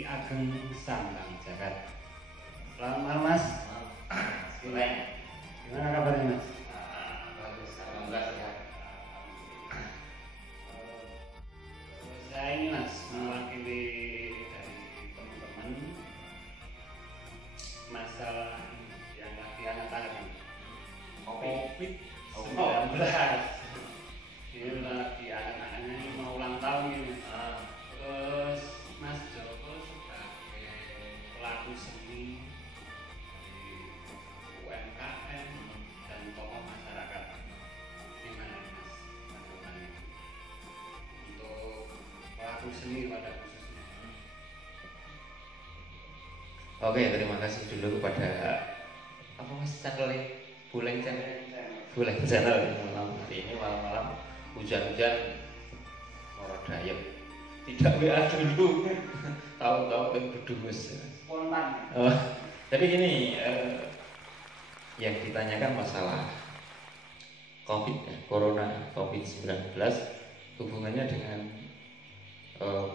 Ki Ageng Sambang Jagat. Selamat malam Mas. Gimana kabarnya Mas? Bagus, alhamdulillah sehat. Saya ini Mas mewakili dari teman-teman masalah yang lagi hangat-hangat COVID-19. Ini lagi hangat-hangatnya, ini mau ulang tahun ini. Terus Mas Joko sebagai pelaku seni dari UMKM dan tokoh masyarakat, gimana Mas tanggapannya untuk pelaku seni pada khususnya? Oke, terima kasih dulu kepada apa Mas channelnya? Buleng channel malam hari ini malam-malam hujan-hujan morodayem. Tidak WA dulu, tahu-tahu kan berdungus. Spontan. Jadi gini, yang ditanyakan masalah COVID, Corona COVID-19, hubungannya dengan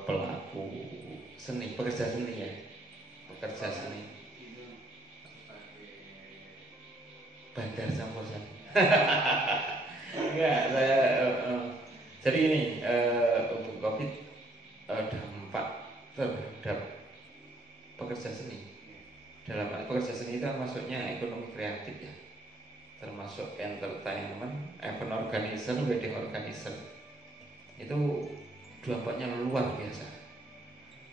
pelaku seni, pekerja seni ya, pekerja seni. Bandar Samposan. Enggak, saya jadi ini untuk COVID dampak terhadap pekerja seni. Dalam pekerja seni itu kan masuknya ekonomi kreatif ya, termasuk entertainment, event organizer, wedding organizer. Itu dampaknya luar biasa.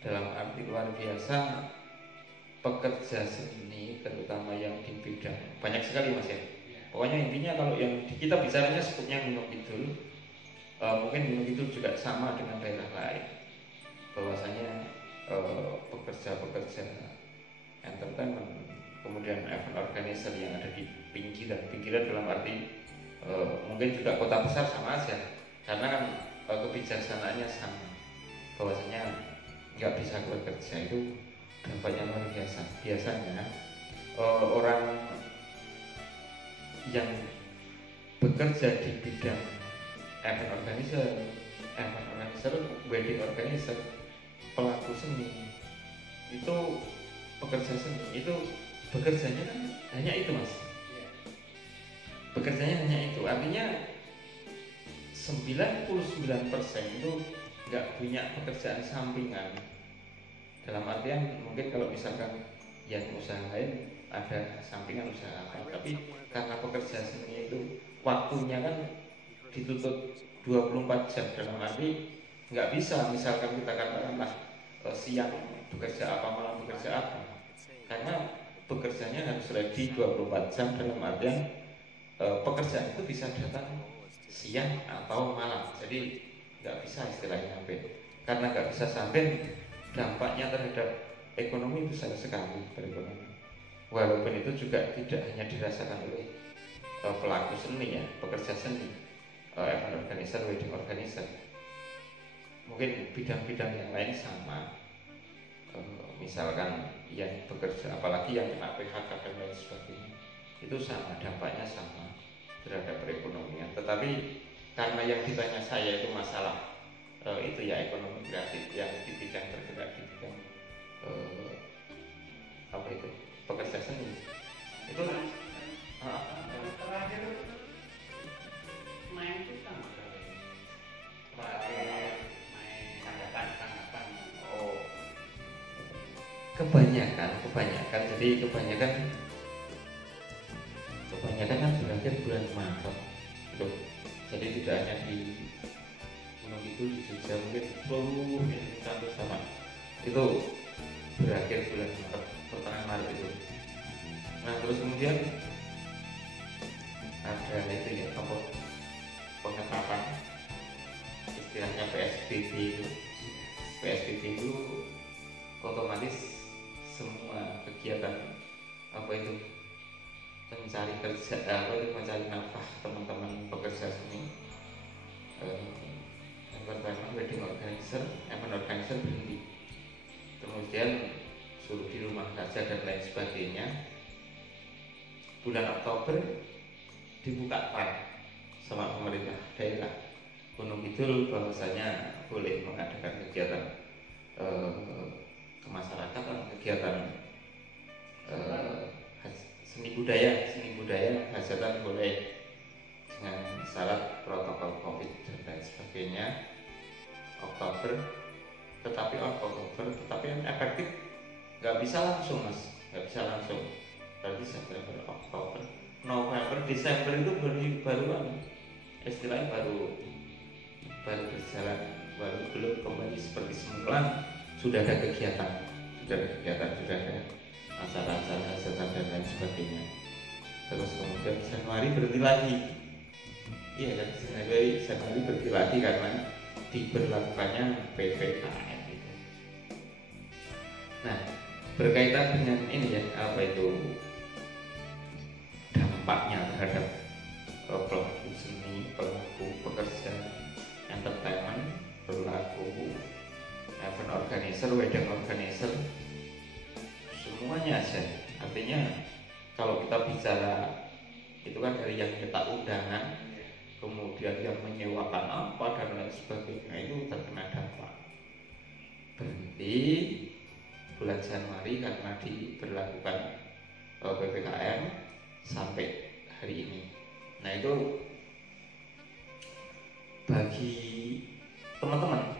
Dalam arti luar biasa, pekerja seni terutama yang di bidang banyak sekali Mas ya. Pokoknya intinya kalau yang kita bicaranya skupnya Gunung Kidul, mungkin Gunung Kidul juga sama dengan daerah lain. Bahwasanya pekerja-pekerja entertainment, kemudian event organizer yang ada di pinggiran dalam arti mungkin juga kota besar sama aja, karena kan kebijaksanaannya sama, bahwasanya nggak bisa bekerja itu dampaknya luar biasa. Biasanya orang yang bekerja di bidang event organizer, wedding organizer, pelaku seni, itu pekerja seni itu bekerjanya kan hanya itu Mas. Bekerjanya hanya itu, artinya 99% itu nggak punya pekerjaan sampingan. Dalam artian mungkin kalau misalkan yang usaha lain ada sampingan usaha apa, tapi karena pekerja seni itu waktunya kan ditutup 24 jam, dalam arti nggak bisa misalkan kita katakanlah siang bekerja apa, malam bekerja apa, karena bekerjanya harus ready 24 jam, dalam artian pekerjaan itu bisa datang siang atau malam, jadi nggak bisa istilahnya sampai, karena nggak bisa sampai, dampaknya terhadap ekonomi besar sekali perekonomian. Walaupun itu juga tidak hanya dirasakan oleh pelaku seni ya, pekerja seni, event organizer, wedding organizer, mungkin bidang-bidang yang lain sama. Misalkan yang bekerja, apalagi yang kena PHK dan lain sebagainya, itu sama, dampaknya sama terhadap perekonomian. Tetapi karena yang ditanya saya itu masalah itu ya ekonomi kreatif, yang di bidang tergerak di bidang apa itu pekerja seni itu Terakhir main itu sama terakhir main tanggapan. oh kebanyakan jadi kebanyakan kan berakhir bulan Maret gitu. Jadi tidak hanya di Gunung itu, di Jogja, mungkin seluruh Indonesia hampir sama, itu berakhir bulan Maret, pertengahan Maret itu. Nah terus kemudian ada itu ya, apa, pengetatan, istilahnya PSBB itu otomatis semua kegiatan apa itu mencari kerja, mencari nafkah teman-teman pekerja seni, entertainment, wedding organizer, event organizer berhenti, kemudian suruh di rumah saja dan lain sebagainya. Bulan Oktober dibuka sama pemerintah daerah Gunung Kidul bahwasanya boleh mengadakan kegiatan kegiatan seni budaya hajatan boleh dengan syarat protokol COVID dan lain sebagainya Oktober, tetapi yang efektif nggak bisa langsung mas, nggak bisa langsung. Berarti September, Oktober, November, Desember itu baru istilahnya baru berjalan, baru belum kembali seperti semula. Sudah ada kegiatan, sudah ada acara-acara hajatan dan lain sebagainya. Terus kemudian Januari berhenti lagi. Iya kan, Januari berhenti lagi karena diberlakukannya PPKM itu. Nah, berkaitan dengan ini ya, apa itu dampaknya terhadap pelaku seni, pelaku pekerja entertainment, pelaku event organizer, wedding organizer, semuanya aja. Artinya kalau kita bicara itu kan dari yang cetak undangan, kemudian yang menyewakan apa dan lain sebagainya, itu terkena dampak. Berhenti bulan Januari karena diberlakukan PPKM sampai hari ini. Nah itu bagi teman-teman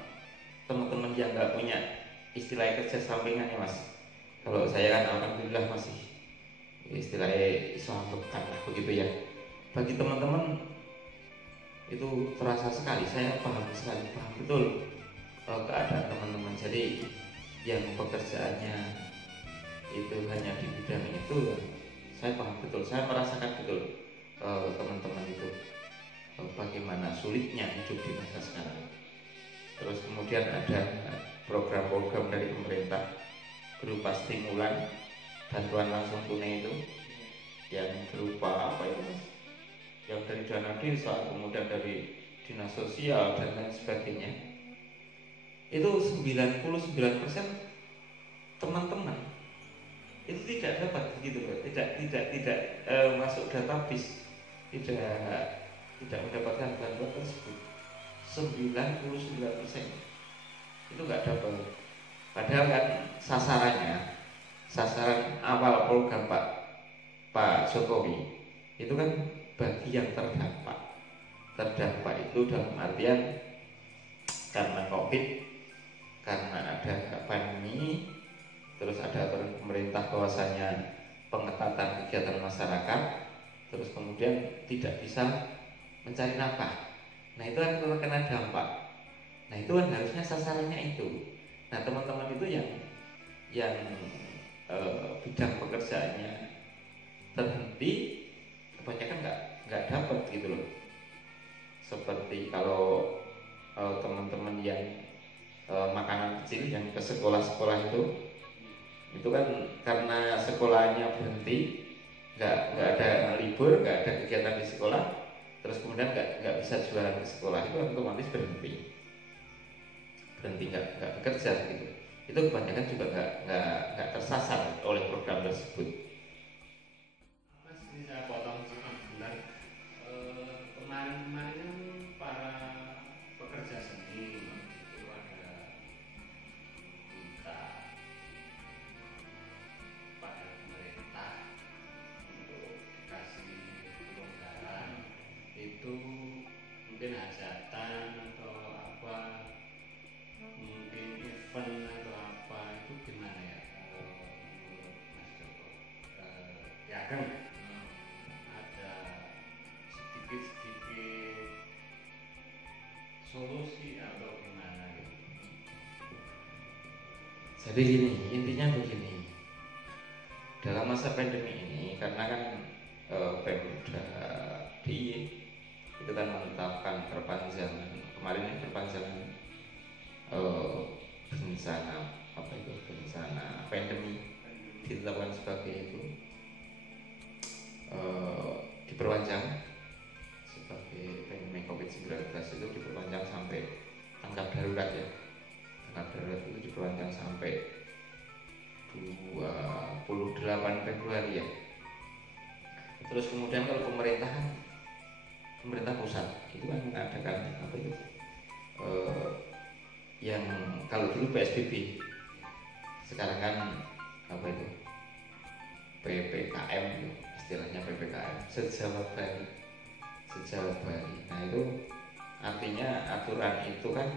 yang nggak punya istilah kerja sampingan ya mas. Kalau saya kan alhamdulillah masih istilahnya sampaikan begitu ya. Bagi teman-teman itu terasa sekali, saya paham betul keadaan teman-teman. Jadi yang pekerjaannya itu hanya di bidang itu, saya paham betul, saya merasakan betul teman-teman itu bagaimana sulitnya hidup di masa sekarang. Terus kemudian ada program-program dari pemerintah berupa stimulan bantuan langsung tunai itu yang berupa apa itu mas? Yang dari dana desa, kemudian dari dinas sosial dan lain sebagainya. Itu 99% teman-teman itu tidak dapat gitu loh, tidak masuk database, tidak mendapatkan bantuan tersebut. 99% itu nggak dapat. Padahal kan sasaran awal program Pak Jokowi itu kan bagi yang terdampak itu dalam artian karena COVID, karena ada pandemi, terus ada aturan pemerintah bahwasanya pengetatan kegiatan masyarakat, terus kemudian tidak bisa mencari nafkah. Nah itu kan terkena dampak. Nah itu kan harusnya sasarannya itu. Nah teman-teman itu yang bidang pekerjaannya terhenti, kebanyakan nggak dapat gitu loh. Seperti kalau teman-teman yang makanan kecil yang ke sekolah-sekolah itu kan karena sekolahnya berhenti, nggak ada libur, nggak ada kegiatan di sekolah, terus kemudian nggak bisa jualan ke sekolah, itu otomatis berhenti nggak bekerja gitu. Itu kebanyakan juga nggak tersasar oleh program tersebut. Mas, ini saya potong sebentar. Kemarin para pekerja seni itu ada minta pada pemerintah untuk dikasih kelonggaran, itu mungkin hajatan atau apa, mungkin event atau apa, itu gimana ya menurut Mas Joko? Ya kan ada sedikit solusi atau gimana gitu. Jadi gini, intinya begini. Dalam masa pandemi ini, karena kan Pemda DIY itu kan menetapkan perpanjangan, kemarin ini perpanjangan bencana pandemi ditetapkan sebagai itu diperpanjang sebagai pandemi COVID-19 itu diperpanjang sampai tanggap darurat ya. Tanggap darurat itu diperpanjang sampai 28 Februari ya. Terus kemudian kalau pemerintah pusat itu kan mengadakan apa itu yang kalau dulu PSBB, sekarang kan sejawa Bali. Sejawa Bali. Nah itu artinya aturan itu kan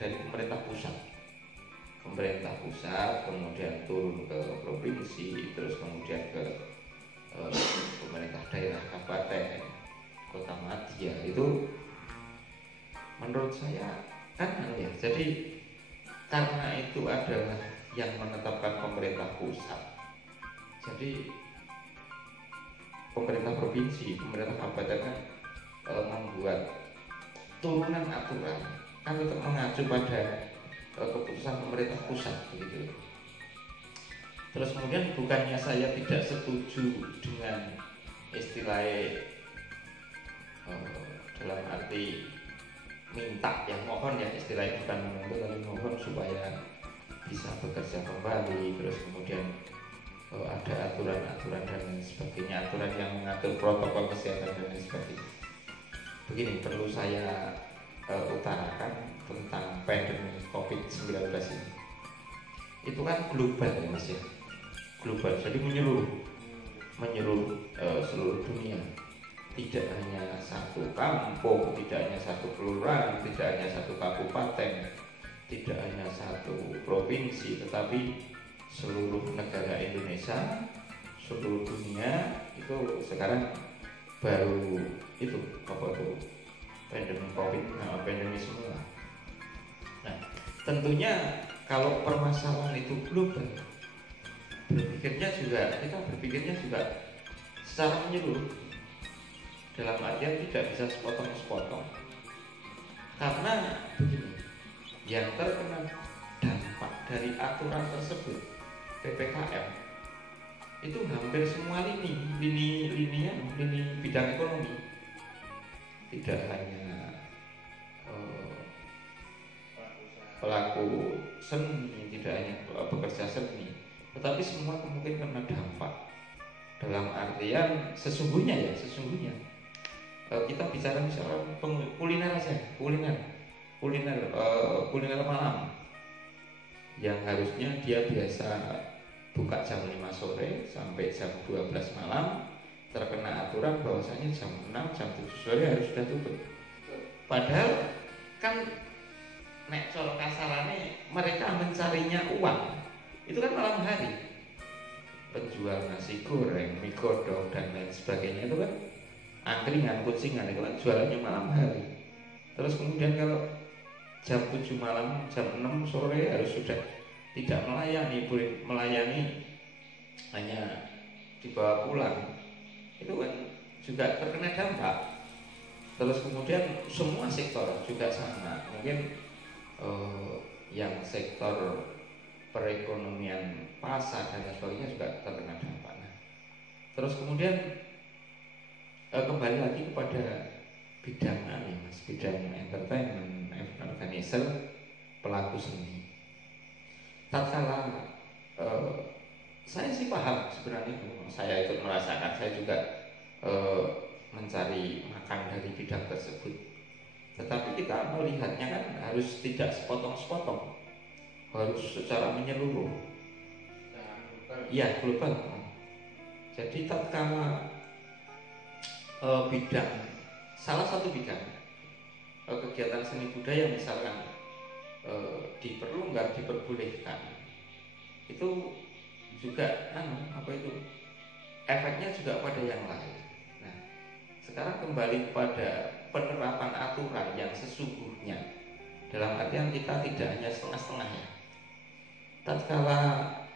dari pemerintah pusat. Pemerintah pusat kemudian turun ke provinsi, terus kemudian ke pemerintah daerah, kabupaten, kota madya. Itu menurut saya kan ya. Jadi karena itu adalah yang menetapkan pemerintah pusat. Jadi pemerintah provinsi, pemerintah kabupaten kan membuat turunan aturan kan tetap mengacu pada keputusan pemerintah pusat begitu. Terus kemudian bukannya saya tidak setuju dengan istilah dalam arti minta ya, mohon ya, istilahnya bukan menuntut tapi mohon supaya bisa bekerja kembali. Terus kemudian ada aturan-aturan dan lain sebagainya, aturan yang mengatur protokol kesehatan dan lain sebagainya. Begini perlu saya utarakan tentang pandemi COVID-19 ini. Itu kan global ya Mas ya, global, jadi menyeluruh seluruh dunia. Tidak hanya satu kampung, tidak hanya satu kelurahan, tidak hanya satu kabupaten, tidak hanya satu provinsi, tetapi seluruh negara Indonesia, seluruh dunia. Itu sekarang baru itu pandemi COVID, pandemi semua. Nah, tentunya kalau permasalahan itu global, kita berpikirnya juga secara menyeluruh. Dalam artian tidak bisa sepotong-sepotong. Karena begini, yang terkena dampak dari aturan tersebut PPKM itu hampir semua lini bidang ekonomi. Tidak hanya pelaku seni, tidak hanya pekerja seni, tetapi semua kemungkinan kena dampak. Dalam artian sesungguhnya kita bicara misalnya kuliner aja, kuliner malam yang harusnya dia biasa buka jam 5 sore sampai jam 12 malam, terkena aturan bahwasanya jam 6, jam 7 sore harus sudah tutup. Padahal kan nek coro kasarane mereka mencarinya uang itu kan malam hari. Penjual nasi goreng, mie godong dan lain sebagainya itu kan angkringan, kucingan itu kan jualannya malam hari. Terus kemudian kalau jam 7 malam, jam 6 sore harus sudah tidak melayani, boleh melayani hanya dibawa pulang. Itu kan juga terkena dampak. Terus kemudian semua sektor juga sama. Mungkin yang sektor perekonomian, pasar dan sebagainya juga terkena dampak. Nah, terus kemudian kembali lagi kepada bidang Mas, bidang entertainment, organizer, pelaku seni. Tatkala saya sih paham sebenarnya, saya ikut merasakan, saya juga mencari makan dari bidang tersebut. Tetapi kita melihatnya kan harus tidak sepotong-sepotong, harus secara menyeluruh. Iya, global. Jadi tatkala salah satu bidang kegiatan seni budaya misalkan diperbolehkan, itu juga efeknya juga pada yang lain. Nah, sekarang kembali kepada penerapan aturan yang sesungguhnya, dalam artian kita tidak hanya setengah-setengah ya. Tatkala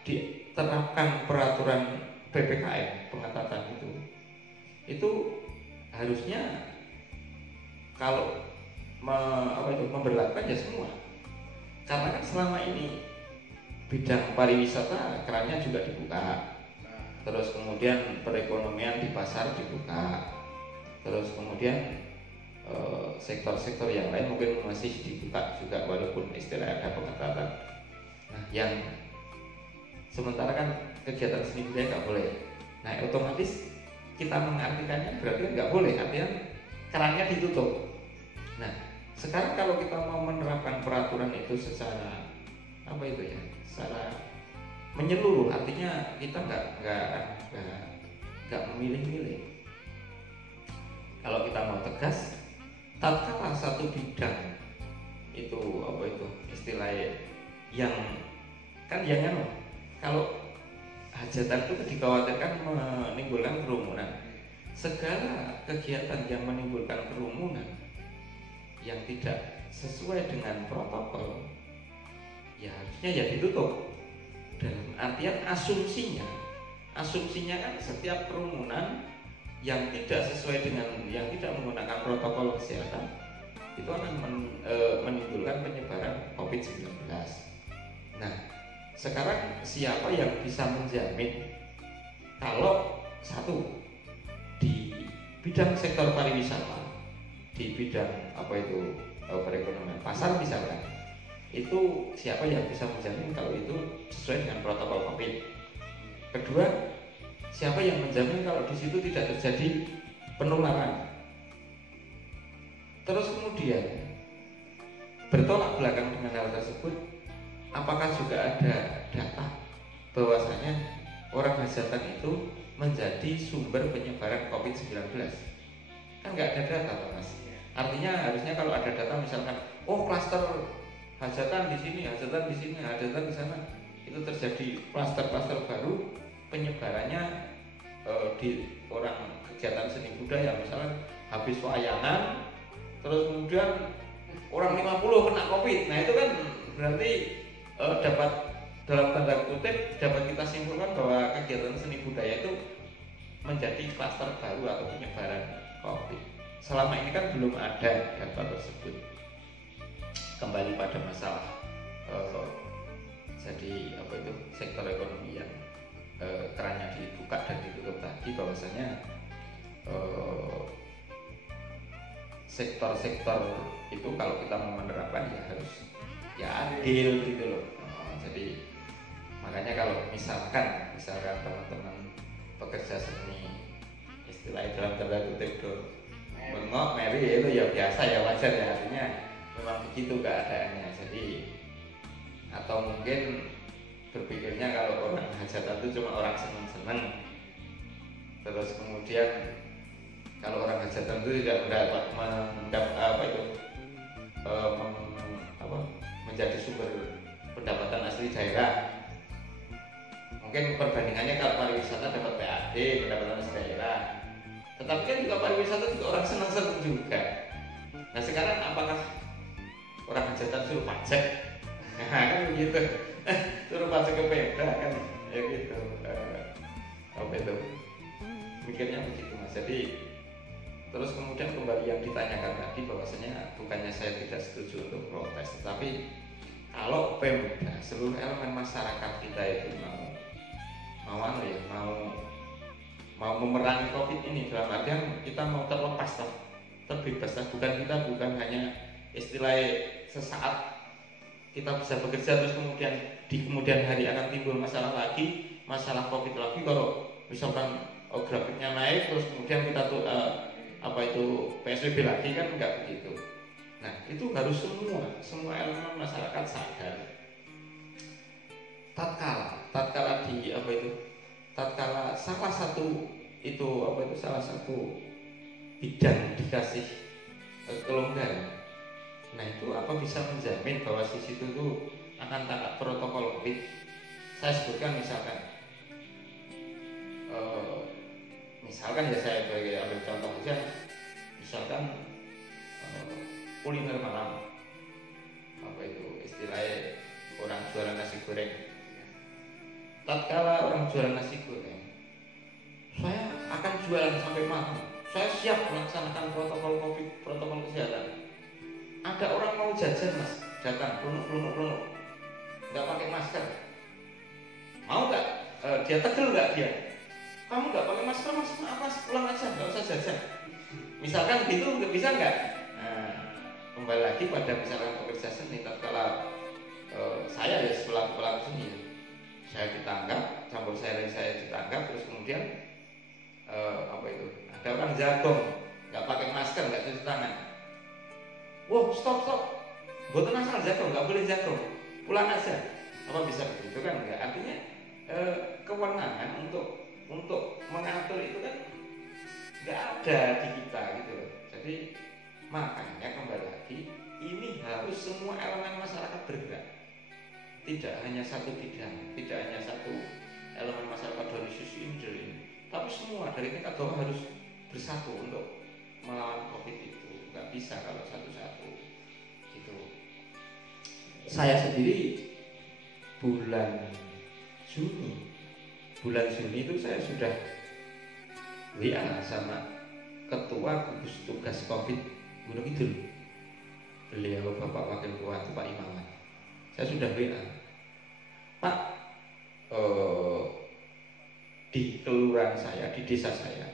diterapkan peraturan PPKM, pengetatan itu harusnya kalau memberlakukan ya semua. Karena kan selama ini bidang pariwisata kerannya juga dibuka, terus kemudian perekonomian di pasar dibuka, terus kemudian sektor-sektor yang lain mungkin masih dibuka juga walaupun istilah ada pengetatan. Nah, yang sementara kan kegiatan seni budaya nggak boleh. Nah, otomatis kita mengartikannya berarti nggak boleh, artinya kerannya ditutup. Nah, sekarang kalau kita mau menerapkan peraturan itu secara secara menyeluruh, artinya kita nggak memilih-milih. kalau kita mau tegas, tatkala satu bidang itu apa itu istilahnya yang kan yang kalau hajatan itu dikhawatirkan menimbulkan kerumunan. Segala kegiatan yang menimbulkan kerumunan yang tidak sesuai dengan protokol, ya harusnya ya ditutup. Dalam artian asumsinya kan setiap kerumunan yang tidak sesuai dengan, yang tidak menggunakan protokol kesehatan itu akan menimbulkan penyebaran COVID-19. Nah, sekarang siapa yang bisa menjamin kalau satu di bidang sektor pariwisata, di bidang apa itu perekonomian pasar misalkan, itu siapa yang bisa menjamin kalau itu sesuai dengan protokol COVID? Kedua, siapa yang menjamin kalau di situ tidak terjadi penularan? Terus kemudian bertolak belakang dengan hal tersebut, apakah juga ada data bahwasanya orang hajatan itu menjadi sumber penyebaran COVID-19? Kan nggak ada data, Mas. Artinya harusnya kalau ada data misalkan, oh klaster hajatan di sini, hajatan di sini, hajatan di sana, itu terjadi klaster-klaster baru penyebarannya di orang kegiatan seni budaya, misalnya habis wayangan terus kemudian orang 50 kena COVID. Nah itu kan berarti dapat, dalam tanda kutip, dapat kita simpulkan bahwa kegiatan seni budaya itu menjadi klaster baru atau penyebaran COVID. Selama ini kan belum ada data tersebut. Kembali pada masalah jadi apa itu sektor ekonomi yang kerannya dibuka dan ditutup tadi, bahwasanya sektor-sektor itu kalau kita mau menerapkan ya harus ya adil gitu loh. Jadi makanya kalau misalkan teman-teman pekerja seni istilahnya dalam tanda kutip bengok meri itu ya biasa ya, wajar ya, artinya memang begitu keadaannya. Jadi atau mungkin berpikirnya kalau orang hajatan itu cuma orang seneng-seneng, terus kemudian kalau orang hajatan itu tidak menjadi sumber pendapatan asli daerah. Mungkin perbandingannya kalau pariwisata dapat PAD, pendapatan asli daerah, tetapi kan juga pariwisata juga orang seneng-seneng juga. Nah sekarang apakah orang hajatan suruh pajak? Kan begitu. Suruh pajak ke Pemda kan ya gitu. Apa itu mikirnya begitu, Mas. Jadi terus kemudian kembali yang ditanyakan tadi, bahwasanya bukannya saya tidak setuju untuk protes, tetapi kalau Pemda, seluruh elemen masyarakat kita itu mau memerangi COVID ini, dalam artian kita mau terlepas terbebas, bukan hanya istilahnya sesaat kita bisa bekerja terus kemudian di kemudian hari akan timbul masalah lagi, masalah COVID lagi. Kalau misalkan grafiknya naik terus kemudian kita tuh PSBB lagi, kan enggak begitu. Nah itu harus semua elemen masyarakat sadar. Tatkala salah satu bidang dikasih kelonggaran, nah itu apa bisa menjamin bahwa di situ tuh akan taat protokol COVID? Saya sebutkan misalkan ya, saya ambil contoh aja, misalkan kuliner malam, apa itu istilahnya orang jualan nasi goreng. Tatkala orang jualan nasi goreng, saya akan jualan sampai malam, saya siap melaksanakan protokol COVID, protokol kesehatan. Ada orang mau jajan, Mas, datang runuk, nggak pakai masker, mau nggak? Dia tegel nggak dia? Kamu nggak pakai masker, Mas, maaf Mas, pulang aja, nggak usah jajan. Misalkan gitu, nggak bisa nggak? Nah, kembali lagi pada misalkan pekerja seni, tatkala saya ya pelaku seni, saya ditangkap, campur saya ditangkap, terus kemudian ada orang jagong, nggak pakai masker, nggak cuci tangan. Wow, stop, buat asal jagong, nggak boleh jagong, pulang aja. Apa bisa begitu? Kan enggak. Artinya kewenangan untuk mengatur itu kan nggak ada di kita gitu. Makanya kembali lagi, ini harus semua elemen masyarakat bergerak. Tidak hanya satu bidang, tidak hanya satu elemen masyarakat dari sisi ini, tapi semua dari tingkat bawah harus bersatu untuk melawan COVID itu. Nggak bisa kalau satu-satu gitu. Saya sendiri bulan Juni itu saya sudah WA sama Ketua Gugus Tugas COVID Gunung Kidul, beliau Bapak Wakil Bupati Pak Imawan. Saya sudah WA, Pak, di kelurahan saya, di desa saya,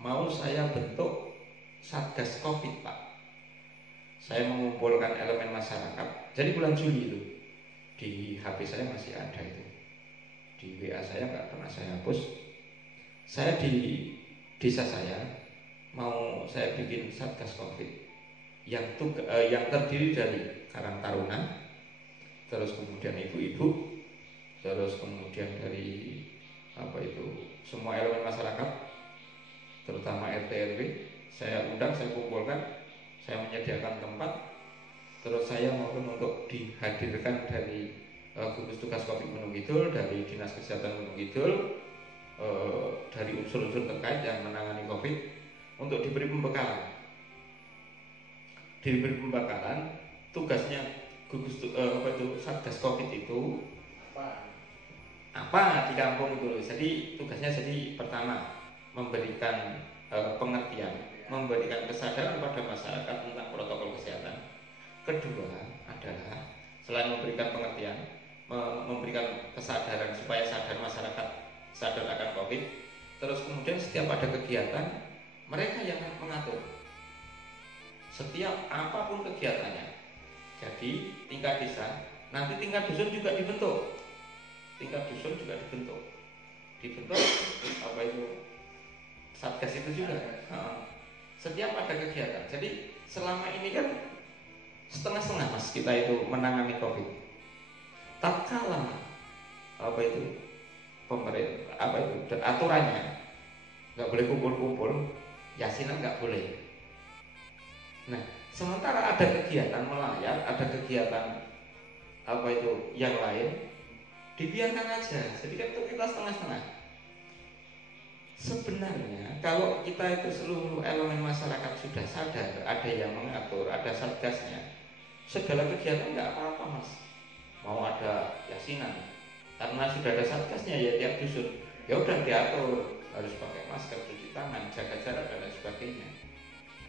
mau saya bentuk Satgas COVID, Pak. Saya mengumpulkan elemen masyarakat. Jadi bulan Juli itu di HP saya masih ada itu, di WA saya nggak pernah saya hapus. Saya di desa saya mau saya bikin Satgas COVID yang terdiri dari Karang Taruna, terus kemudian ibu-ibu, terus kemudian dari semua elemen masyarakat, terutama RT RW. Saya undang, saya kumpulkan, saya menyediakan tempat, terus saya mohon untuk dihadirkan dari gugus tugas COVID Gunung Kidul, dari Dinas Kesehatan Gunung Kidul, dari unsur-unsur terkait yang menangani COVID untuk diberi pembekalan. Tugasnya Satgas COVID itu apa di kampung itu. Jadi tugasnya pertama memberikan pengertian, memberikan kesadaran pada masyarakat tentang protokol kesehatan. Kedua adalah selain memberikan pengertian, memberikan kesadaran supaya masyarakat sadar akan COVID. Terus kemudian setiap ada kegiatan, mereka yang mengatur setiap apapun kegiatannya. Jadi tingkat desa, nanti tingkat dusun juga dibentuk. Dibentuk Satgas itu juga. Setiap ada kegiatan. Jadi selama ini kan setengah-setengah Mas kita itu menangani COVID. Tatkala pemerintah dan aturannya nggak boleh kumpul-kumpul, yasinan nggak boleh. Nah, sementara ada kegiatan melayat, ada kegiatan yang lain, dibiarkan aja. Jadi kan itu kita setengah-setengah. Sebenarnya kalau kita itu seluruh elemen masyarakat sudah sadar, ada yang mengatur, ada satgasnya, segala kegiatan nggak apa-apa Mas. Mau ada yasinan, karena sudah ada satgasnya ya tiap dusun, ya udah diatur, harus pakai masker, cuci tangan, jaga jarak dan lain sebagainya.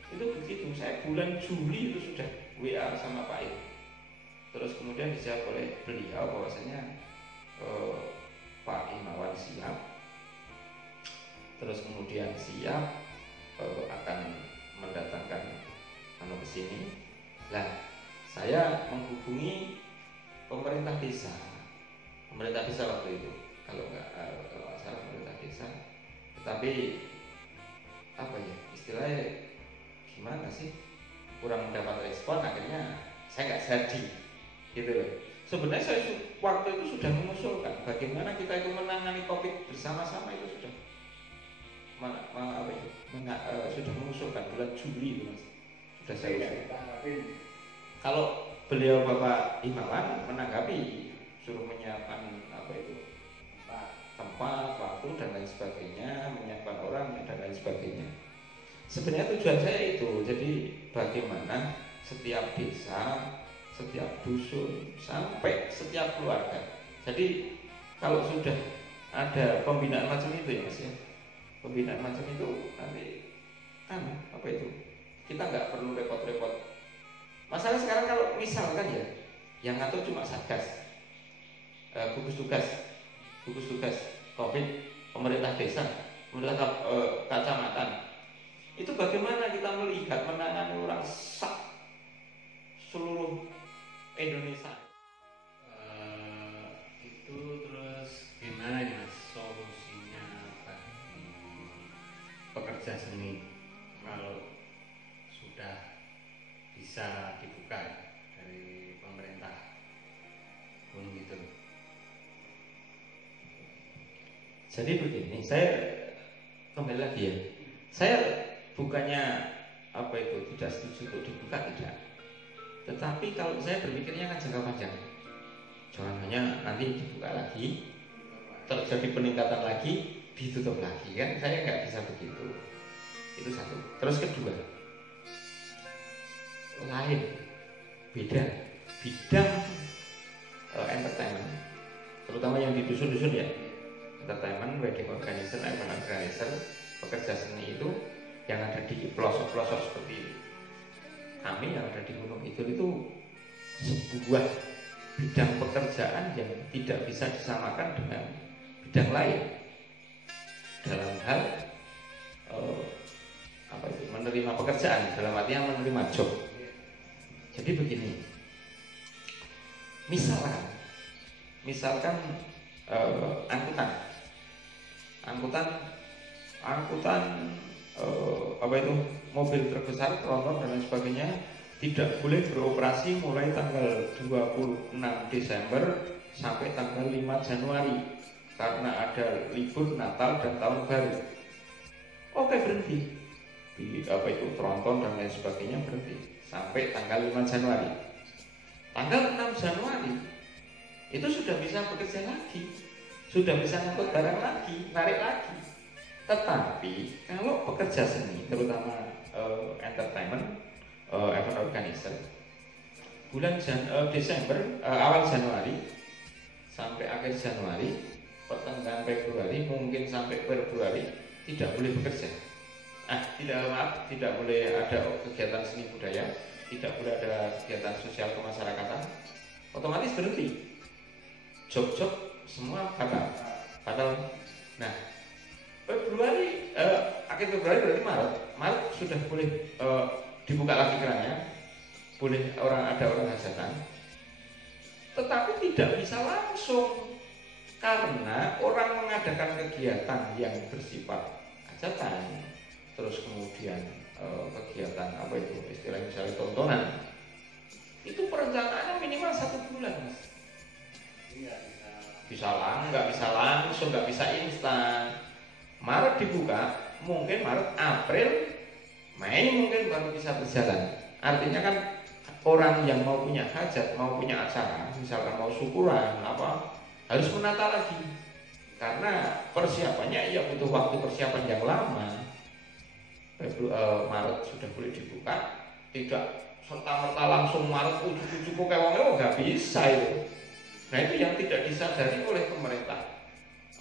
Itu begitu. Saya bulan Juli itu sudah WA sama Pak Ir. Terus kemudian dijawab oleh beliau bahwasanya Pak Imawan siap. Terus kemudian siap akan mendatangkan ke sini. Nah, saya menghubungi pemerintah desa waktu itu, kalau nggak salah pemerintah desa. Tetapi istilahnya gimana sih, kurang mendapat respon, akhirnya saya nggak jadi gitu loh. Sebenarnya saya waktu itu sudah mengusulkan bagaimana kita itu menangani COVID bersama-sama, itu sudah sudah mengusulkan bulan Juli itu Mas, sudah saya usulkan. Kalau beliau Bapak Imawan menanggapi, suruh menyiapkan tempat, waktu dan lain sebagainya, menyiapkan orang dan lain sebagainya. Sebenarnya tujuan saya itu, jadi bagaimana setiap desa, setiap dusun, sampai setiap keluarga. Jadi kalau sudah ada pembinaan macam itu ya Mas ya, pembinaan macam itu nanti kita nggak perlu repot-repot. Masalah sekarang kalau misalkan ya yang ngatur cuma Satgas, gugus tugas COVID, pemerintah desa, pemerintah kecamatan, itu bagaimana kita melihat menangani orang seluruh Indonesia? Itu terus gimana nih Mas solusinya bagi pekerja seni kalau sudah bisa dibuka dari pemerintah Gunung Kidul? Jadi begini, saya kembali lagi ya, saya bukannya apa itu tidak setuju untuk dibuka, tidak. Tetapi kalau saya berpikirnya kan jangka panjang, jangan hanya nanti dibuka lagi, terjadi peningkatan lagi, ditutup lagi, kan saya nggak bisa begitu. Itu satu. Terus kedua, lain, beda bidang entertainment, terutama yang di dusun-dusun ya, entertainment, wedding organizer, event organizer, pekerja seni itu yang ada di pelosok-pelosok seperti kami yang ada di Gunung Kidul itu sebuah bidang pekerjaan yang tidak bisa disamakan dengan bidang lain dalam hal apa itu, menerima pekerjaan, dalam artinya menerima job. Jadi begini, misalkan angkutan apa itu, mobil terbesar, tronton dan lain sebagainya tidak boleh beroperasi mulai tanggal 26 Desember sampai tanggal 5 Januari karena ada libur Natal dan Tahun Baru. Oke, berhenti di apa itu, tronton dan lain sebagainya berhenti sampai tanggal 5 Januari. Tanggal 6 Januari itu sudah bisa bekerja lagi, sudah bisa ngangkut barang lagi, narik lagi. Tetapi kalau pekerja seni, terutama entertainment, event organizer, bulan Desember, awal Januari sampai akhir Januari, pertengahan Februari, mungkin sampai Februari tidak boleh bekerja. Tidak boleh ada kegiatan seni budaya, tidak boleh ada kegiatan sosial kemasyarakatan, otomatis berhenti. Job-job semua batal. Nah, Februari, akhir Februari berarti Maret sudah boleh dibuka lagi kerannya, boleh ada orang hajatan, tetapi tidak bisa langsung karena orang mengadakan kegiatan yang bersifat hajatan, terus kemudian kegiatan apa itu istilahnya misalnya tontonan, itu perencanaannya minimal 1 bulan, Mas. Nggak bisa langsung, nggak bisa instan. Maret dibuka, mungkin Maret, April, Mei mungkin baru bisa berjalan. Artinya kan orang yang mau punya hajat, mau punya acara, misalkan mau syukuran apa, harus menata lagi. Karena persiapannya ya butuh waktu persiapan yang lama. Maret sudah boleh dibuka, tidak serta-merta langsung Maret ujuk-ujuk kayak wong nggak bisa itu. Nah, itu yang tidak disadari oleh pemerintah.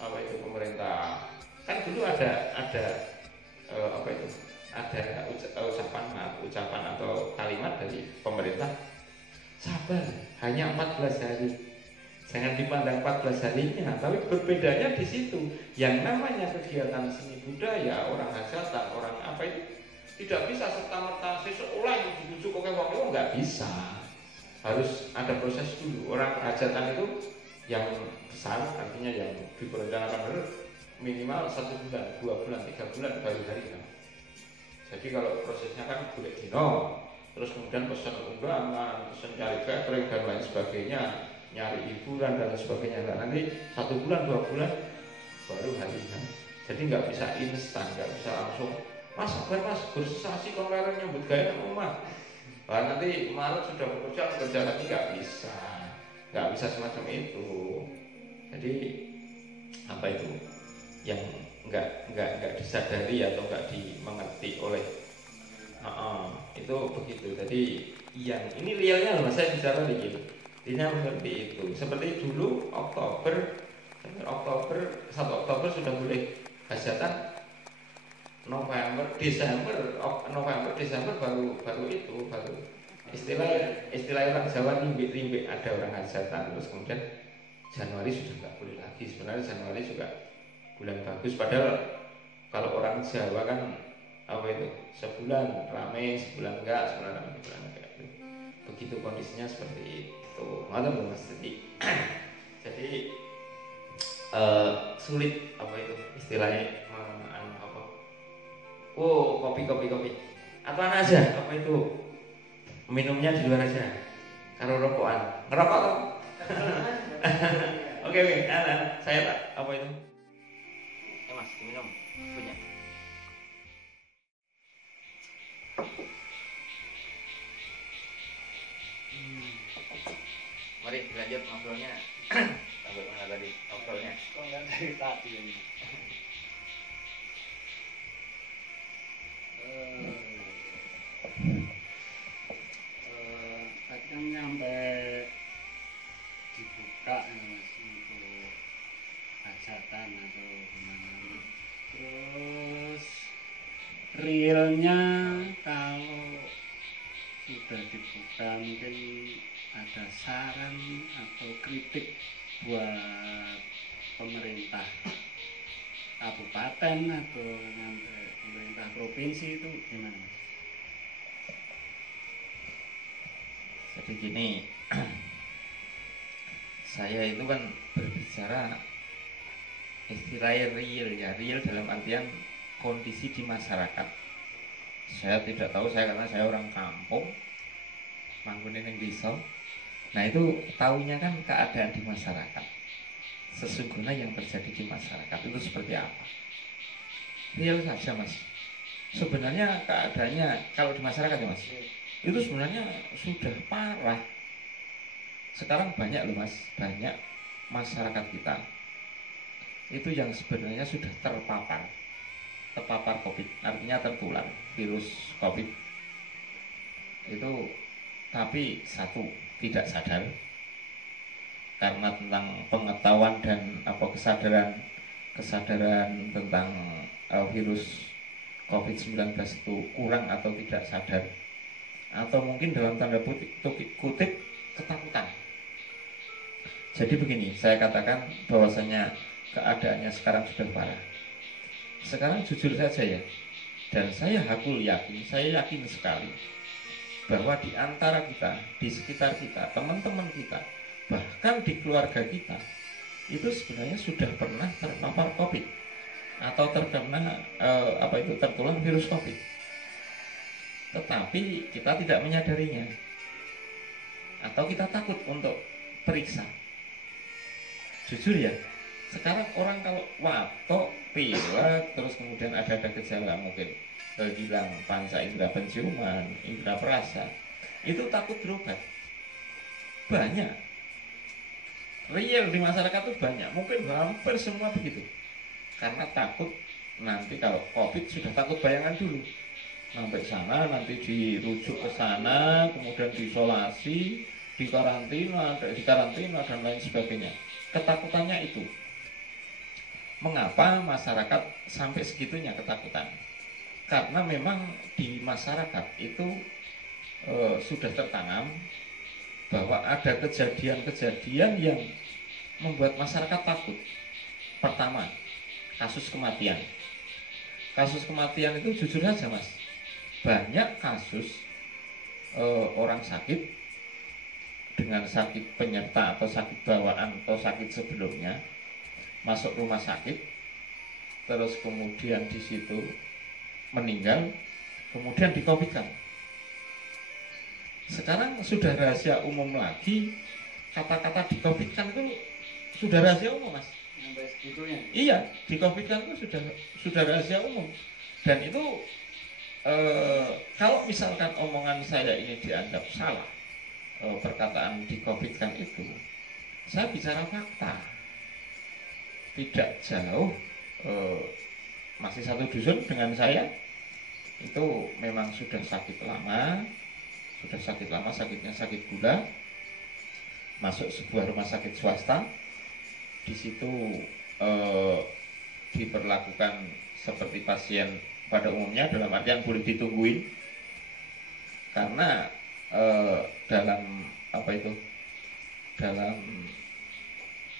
Apa itu pemerintah? Kan dulu ada apa itu? Ada ucapan atau kalimat dari pemerintah, sabar, hanya 14 hari. Jangan dipandang 14 harinya, tapi berbedanya di situ. Yang namanya kegiatan seni budaya, orang hajatan, orang apa itu tidak bisa serta-merta seseorang yang dibujuk oleh wong nggak bisa. Harus ada proses dulu. Orang hajatan itu yang besar, artinya yang diperencanakan minimal 1 bulan, 2 bulan, 3 bulan baru hari kan. Jadi kalau prosesnya kan boleh dino, terus kemudian pesan undangan, pesan cari catering dan lain sebagainya, nyari hiburan dan lain sebagainya. Nah, nanti 1 bulan, 2 bulan baru hari kan. Jadi nggak bisa instan, nggak bisa langsung. Mas sabar mas, bersesasi kemarin nyambut gaya umat. Nah, nanti Maret sudah bekerja lagi, nggak bisa semacam itu. Jadi apa itu yang nggak disadari atau nggak dimengerti oleh itu begitu. Jadi yang ini realnya loh, saya bicara real. Ini seperti itu. Seperti dulu Oktober 1 Oktober sudah boleh hajatan, November Desember baru istilah orang Jawa limbik ada orang hajatan, terus kemudian Januari sudah nggak boleh lagi. Sebenarnya Januari juga bulan bagus, padahal kalau orang Jawa kan apa itu, sebulan rame, sebulan enggak, sebulan rame, sebulan enggak. Begitu kondisinya seperti itu. Malam Mas. Jadi sulit apa itu istilahnya kopi apa aja, apa itu minumnya di luar aja, kalau rokokan ngerokok toh. Oke, saya apa itu Mas minum punya Mari lanjut ngobrolnya. Sampai mana tadi ngobrolnya? Kok nggak dari tadi ini? Tadi kan nyampe dibuka ya mas untuk hajatan atau gimana. Terus realnya kalau sudah dibuka mungkin ada saran atau kritik buat pemerintah kabupaten atau nyampe pemerintah provinsi itu gimana? Jadi gini, saya itu kan berbicara istilahnya real ya, real dalam artian kondisi di masyarakat. Saya tidak tahu, karena saya orang kampung, manggon ning desa. Nah itu tahunya kan keadaan di masyarakat. Sesungguhnya yang terjadi di masyarakat itu seperti apa? Real saja mas. Sebenarnya keadaannya kalau di masyarakat ya mas, itu sebenarnya sudah parah. Sekarang banyak loh mas, banyak masyarakat kita itu yang sebenarnya sudah terpapar COVID, artinya tertular virus COVID itu, tapi satu tidak sadar karena tentang pengetahuan dan kesadaran tentang virus COVID-19 itu kurang atau tidak sadar, atau mungkin dalam tanda kutip ketakutan. Jadi begini, saya katakan bahwasanya keadaannya sekarang sudah parah. Sekarang jujur saja ya, dan saya yakin sekali bahwa di antara kita, di sekitar kita, teman-teman kita, bahkan di keluarga kita, itu sebenarnya sudah pernah terpapar COVID atau terkena tertular virus COVID. Tetapi kita tidak menyadarinya, atau kita takut untuk periksa. Jujur ya, sekarang orang kalau watok, pilek, terus kemudian ada gejala mungkin hilang panca indera penciuman, indera perasa, itu takut berobat. Banyak, real di masyarakat itu banyak, mungkin hampir semua begitu. Karena takut nanti kalau COVID sudah takut bayangan dulu. Sampai sana nanti dirujuk ke sana, kemudian diisolasi, dikarantina dan lain sebagainya. Ketakutannya itu. Mengapa masyarakat sampai segitunya ketakutan? Karena memang di masyarakat itu sudah tertanam bahwa ada kejadian-kejadian yang membuat masyarakat takut. Pertama, kasus kematian. Kasus kematian itu jujur saja mas, banyak kasus orang sakit dengan sakit penyerta atau sakit bawaan atau sakit sebelumnya masuk rumah sakit, terus kemudian di situ meninggal, kemudian di-COVID-kan. Sekarang sudah rahasia umum lagi, kata-kata di-COVID-kan itu sudah rahasia umum mas. Sampai segitunya? Iya, di-COVID-kan itu sudah rahasia umum. Dan itu kalau misalkan omongan saya ini dianggap salah, perkataan di-COVID-kan itu, saya bicara fakta. Tidak jauh, masih satu dusun dengan saya, itu memang sudah sakit lama, sakitnya sakit gula, masuk sebuah rumah sakit swasta. Di situ diperlakukan seperti pasien pada umumnya, dalam artian boleh ditungguin, karena dalam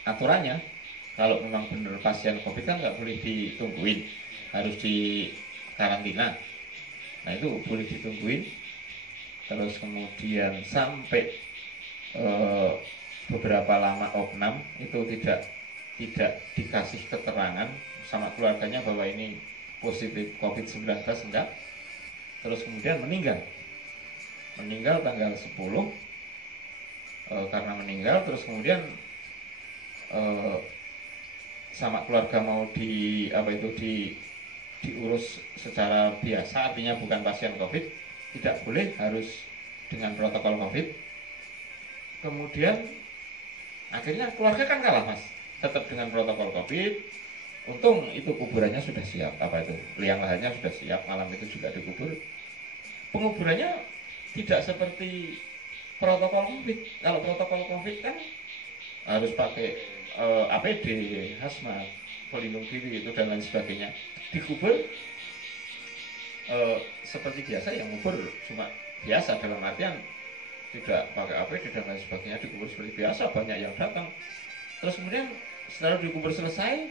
aturannya kalau memang benar pasien COVID kan nggak boleh ditungguin, harus di karantina. Nah itu boleh ditungguin, terus kemudian sampai beberapa lama opnam itu tidak dikasih keterangan sama keluarganya bahwa ini positif COVID-19, enggak. Terus kemudian meninggal tanggal 10 karena meninggal, terus kemudian sama keluarga mau diurus secara biasa, artinya bukan pasien COVID, tidak boleh, harus dengan protokol COVID. Kemudian akhirnya keluarga kan kalah mas, tetap dengan protokol COVID. Untung itu kuburannya sudah siap, apa itu, liang lahannya sudah siap, malam itu juga dikubur. Penguburannya tidak seperti protokol COVID. Kalau protokol COVID kan harus pakai APD, hazmat, pelindung diri itu dan lain sebagainya. Dikubur seperti biasa, yang ngubur cuma biasa dalam artian tidak pakai APD dan lain sebagainya, dikubur seperti biasa, banyak yang datang. Terus kemudian setelah dikubur selesai,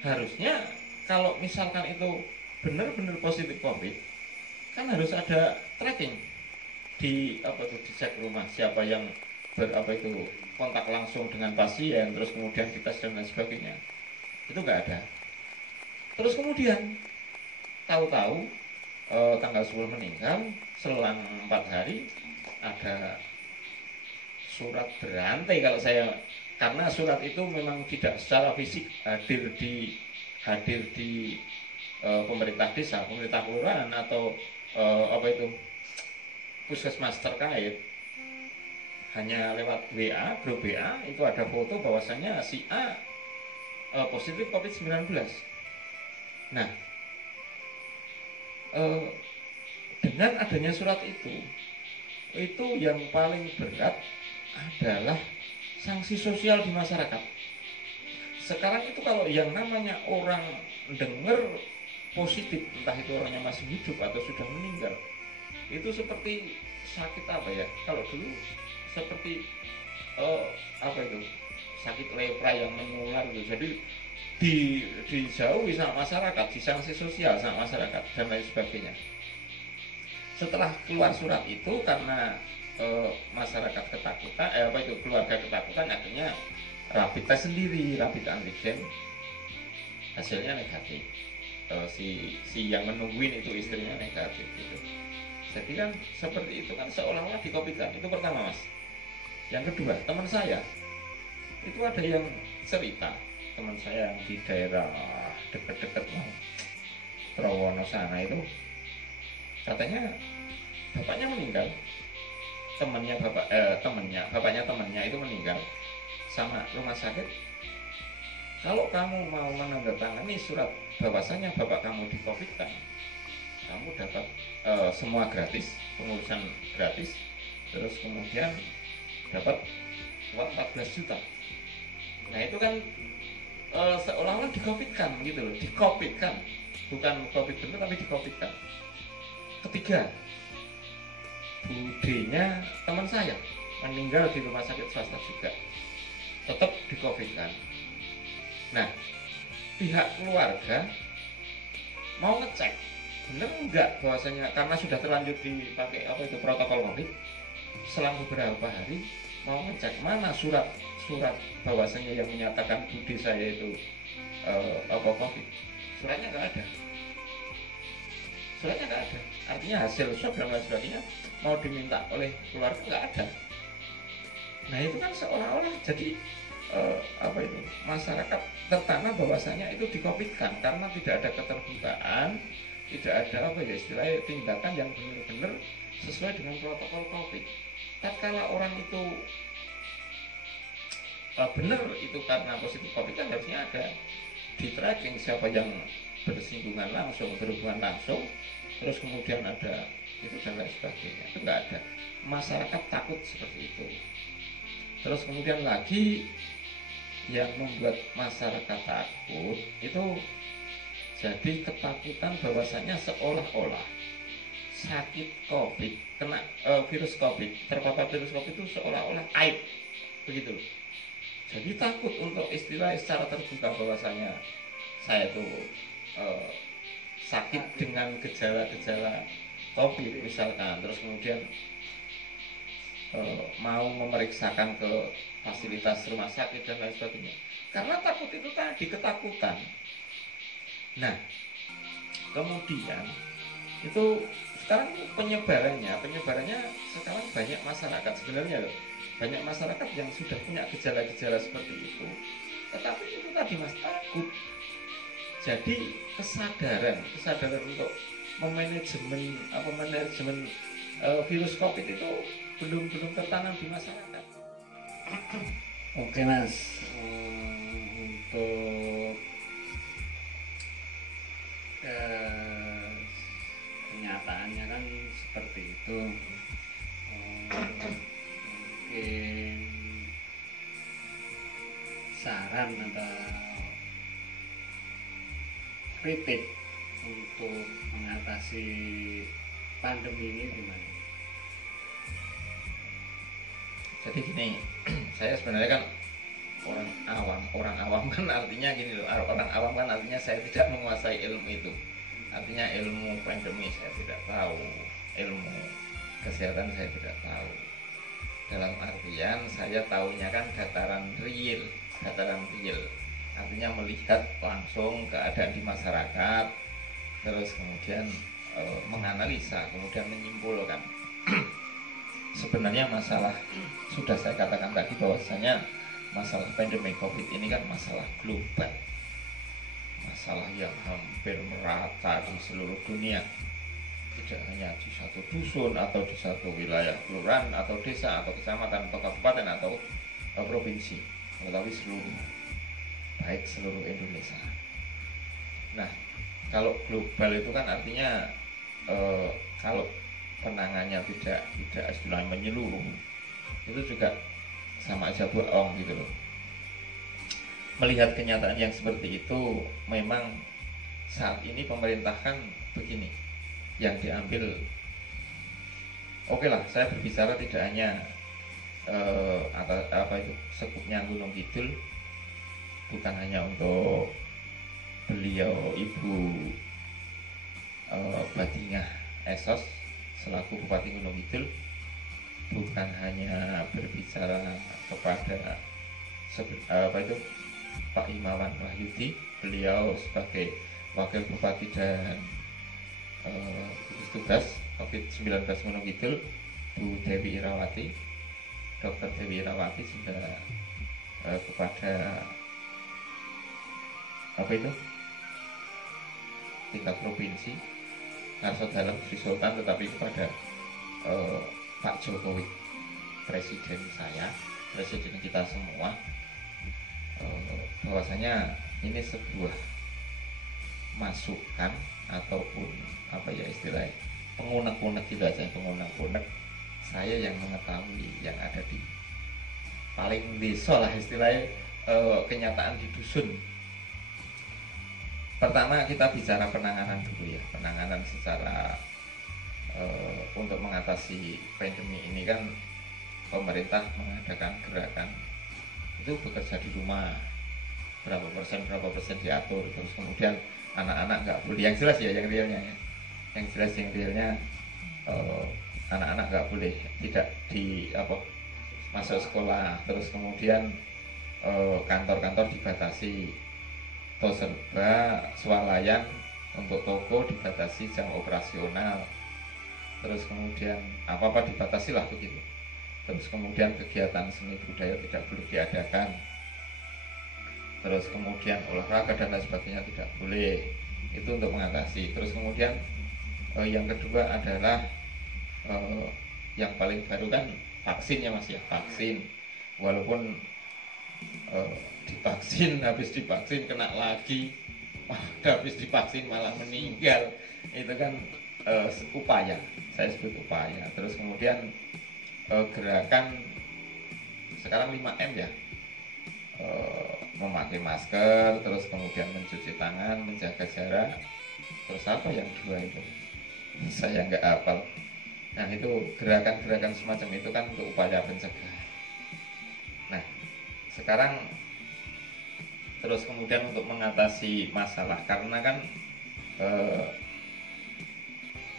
harusnya kalau misalkan itu benar-benar positif COVID, kan harus ada tracking di apa itu, dicek rumah siapa yang kontak langsung dengan pasien, terus kemudian dites dan lain sebagainya. Itu nggak ada. Terus kemudian tahu-tahu tanggal 10 meninggal, selang 4 hari ada surat berantai kalau saya, karena surat itu memang tidak secara fisik hadir di pemerintah desa, pemerintah kelurahan atau puskesmas terkait. Hanya lewat WA, grup WA itu ada foto bahwasannya si A positif COVID-19. Nah, dengan adanya surat itu yang paling berat adalah sanksi sosial di masyarakat. Sekarang itu kalau yang namanya orang dengar positif, entah itu orangnya masih hidup atau sudah meninggal, itu seperti sakit apa ya? Kalau dulu seperti sakit lepra yang menular gitu. Jadi dijauhi sama masyarakat, disanksi sosial sama masyarakat dan lain sebagainya. Setelah keluar surat itu, karena masyarakat ketakutan, keluarga ketakutan, akhirnya rapid test sendiri, rapid antigen, hasilnya negatif. Si yang menungguin itu istrinya negatif gitu. Jadi kan seperti itu kan seolah-olah di COVID kan. Itu pertama mas. Yang kedua, teman saya itu ada yang cerita, teman saya yang di daerah dekat-dekat Terowongan sana itu, katanya bapaknya meninggal. Bapaknya temannya itu meninggal sama rumah sakit. Kalau kamu mau menandatangani surat bahwasanya bapak kamu di COVID kan, kamu dapat semua gratis, pengurusan gratis, terus kemudian dapat uang 14 juta. Nah itu kan seolah-olah di COVID kan gitu loh, di COVID kan, bukan COVID benar tapi di COVID kan. Ketiga, budenya teman saya meninggal di rumah sakit swasta juga, tetap di COVID kan. Nah, pihak keluarga mau ngecek bener enggak bahwasanya, karena sudah terlanjur dipakai protokol COVID, selang beberapa hari mau ngecek mana surat bahwasanya yang menyatakan bude saya itu COVID. Suratnya nggak ada. Artinya hasil swab dan lain sebagainya mau diminta oleh keluarga nggak ada. Nah itu kan seolah-olah jadi masyarakat tertanam bahwasanya itu di-COVID-kan karena tidak ada keterbukaan, tidak ada istilahnya tindakan yang benar-benar sesuai dengan protokol COVID. Tatkala orang itu benar itu karena positif COVID kan harusnya ada di tracking siapa yang bersinggungan langsung, berhubungan langsung, terus kemudian ada itu dan lain sebagainya. Itu nggak ada. Masyarakat takut seperti itu. Terus kemudian lagi yang membuat masyarakat takut itu jadi ketakutan bahwasanya seolah-olah sakit COVID, kena virus COVID, terpapar virus COVID itu seolah-olah aib, begitu. Jadi takut untuk istilah secara terbuka bahwasanya saya itu sakit dengan gejala-gejala COVID misalkan, terus kemudian mau memeriksakan ke fasilitas rumah sakit dan lain sebagainya. Karena takut itu tadi, ketakutan. Nah, kemudian itu sekarang penyebarannya sekarang banyak masyarakat sebenarnya loh. Banyak masyarakat yang sudah punya gejala-gejala seperti itu. Tetapi itu tadi mas, takut Jadi kesadaran untuk manajemen virus COVID itu belum tertanam di masyarakat. Oke Mas, untuk kenyataannya kan seperti itu. Mungkin saran atau kritik untuk mengatasi pandemi ini gimana? Jadi gini, saya sebenarnya kan orang awam kan artinya gini loh, orang awam kan artinya saya tidak menguasai ilmu itu, artinya ilmu pandemi saya tidak tahu, ilmu kesehatan saya tidak tahu. Dalam artian saya tahunya kan dataran real, artinya melihat langsung keadaan di masyarakat, terus kemudian menganalisa, kemudian menyimpulkan. Sebenarnya masalah, sudah saya katakan tadi bahwasanya masalah pandemi COVID ini kan masalah global, masalah yang hampir merata di seluruh dunia, tidak hanya di satu dusun atau di satu wilayah kelurahan atau desa atau kecamatan atau kabupaten atau provinsi, tetapi seluruh Indonesia. Nah, kalau global itu kan artinya kalau penangannya tidak istilahnya menyeluruh, itu juga sama aja bohong gitu loh. Melihat kenyataan yang seperti itu, memang saat ini pemerintah kan begini, yang diambil, oke lah, saya berbicara tidak hanya sekupnya Gunung Kidul, bukan hanya untuk beliau Ibu Badingah Esos selaku Bupati Gunung Kidul, bukan hanya berbicara kepada Pak Himawan Wahyudi, beliau sebagai Wakil Bupati dan gugus tugas COVID-19 Gunung Kidul, Bu Dewi Irawati, Dr. Dewi Irawati, juga kepada tingkat provinsi Narso Dalam Sri Sultan, tetapi kepada Pak Jokowi, presiden kita semua, bahwasanya ini sebuah masukan ataupun istilahnya pengunek-unek gitu aja, pengunek-unek saya yang mengetahui yang ada di paling desa lah istilahnya, kenyataan di dusun. Pertama kita bicara penanganan dulu ya, penanganan secara untuk mengatasi pandemi ini kan pemerintah mengadakan gerakan itu bekerja di rumah, berapa persen diatur, terus kemudian anak-anak nggak boleh, yang jelas ya, yang realnya anak-anak nggak boleh tidak masuk sekolah, terus kemudian kantor-kantor dibatasi, tol serba swalayan, untuk toko dibatasi jam operasional, terus kemudian apa-apa dibatasi lah begitu, terus kemudian kegiatan seni budaya tidak boleh diadakan, terus kemudian olahraga dan lain sebagainya tidak boleh, itu untuk mengatasi. Terus kemudian yang kedua adalah yang paling baru kan vaksin ya Mas ya, vaksin, walaupun habis divaksin kena lagi, habis divaksin malah meninggal, itu kan upaya, saya sebut upaya. Terus kemudian gerakan sekarang 5M ya, memakai masker, terus kemudian mencuci tangan, menjaga jarak, terus apa yang dua itu saya nggak hafal. Nah itu gerakan-gerakan semacam itu kan untuk upaya pencegahan. Nah sekarang terus kemudian untuk mengatasi masalah, karena kan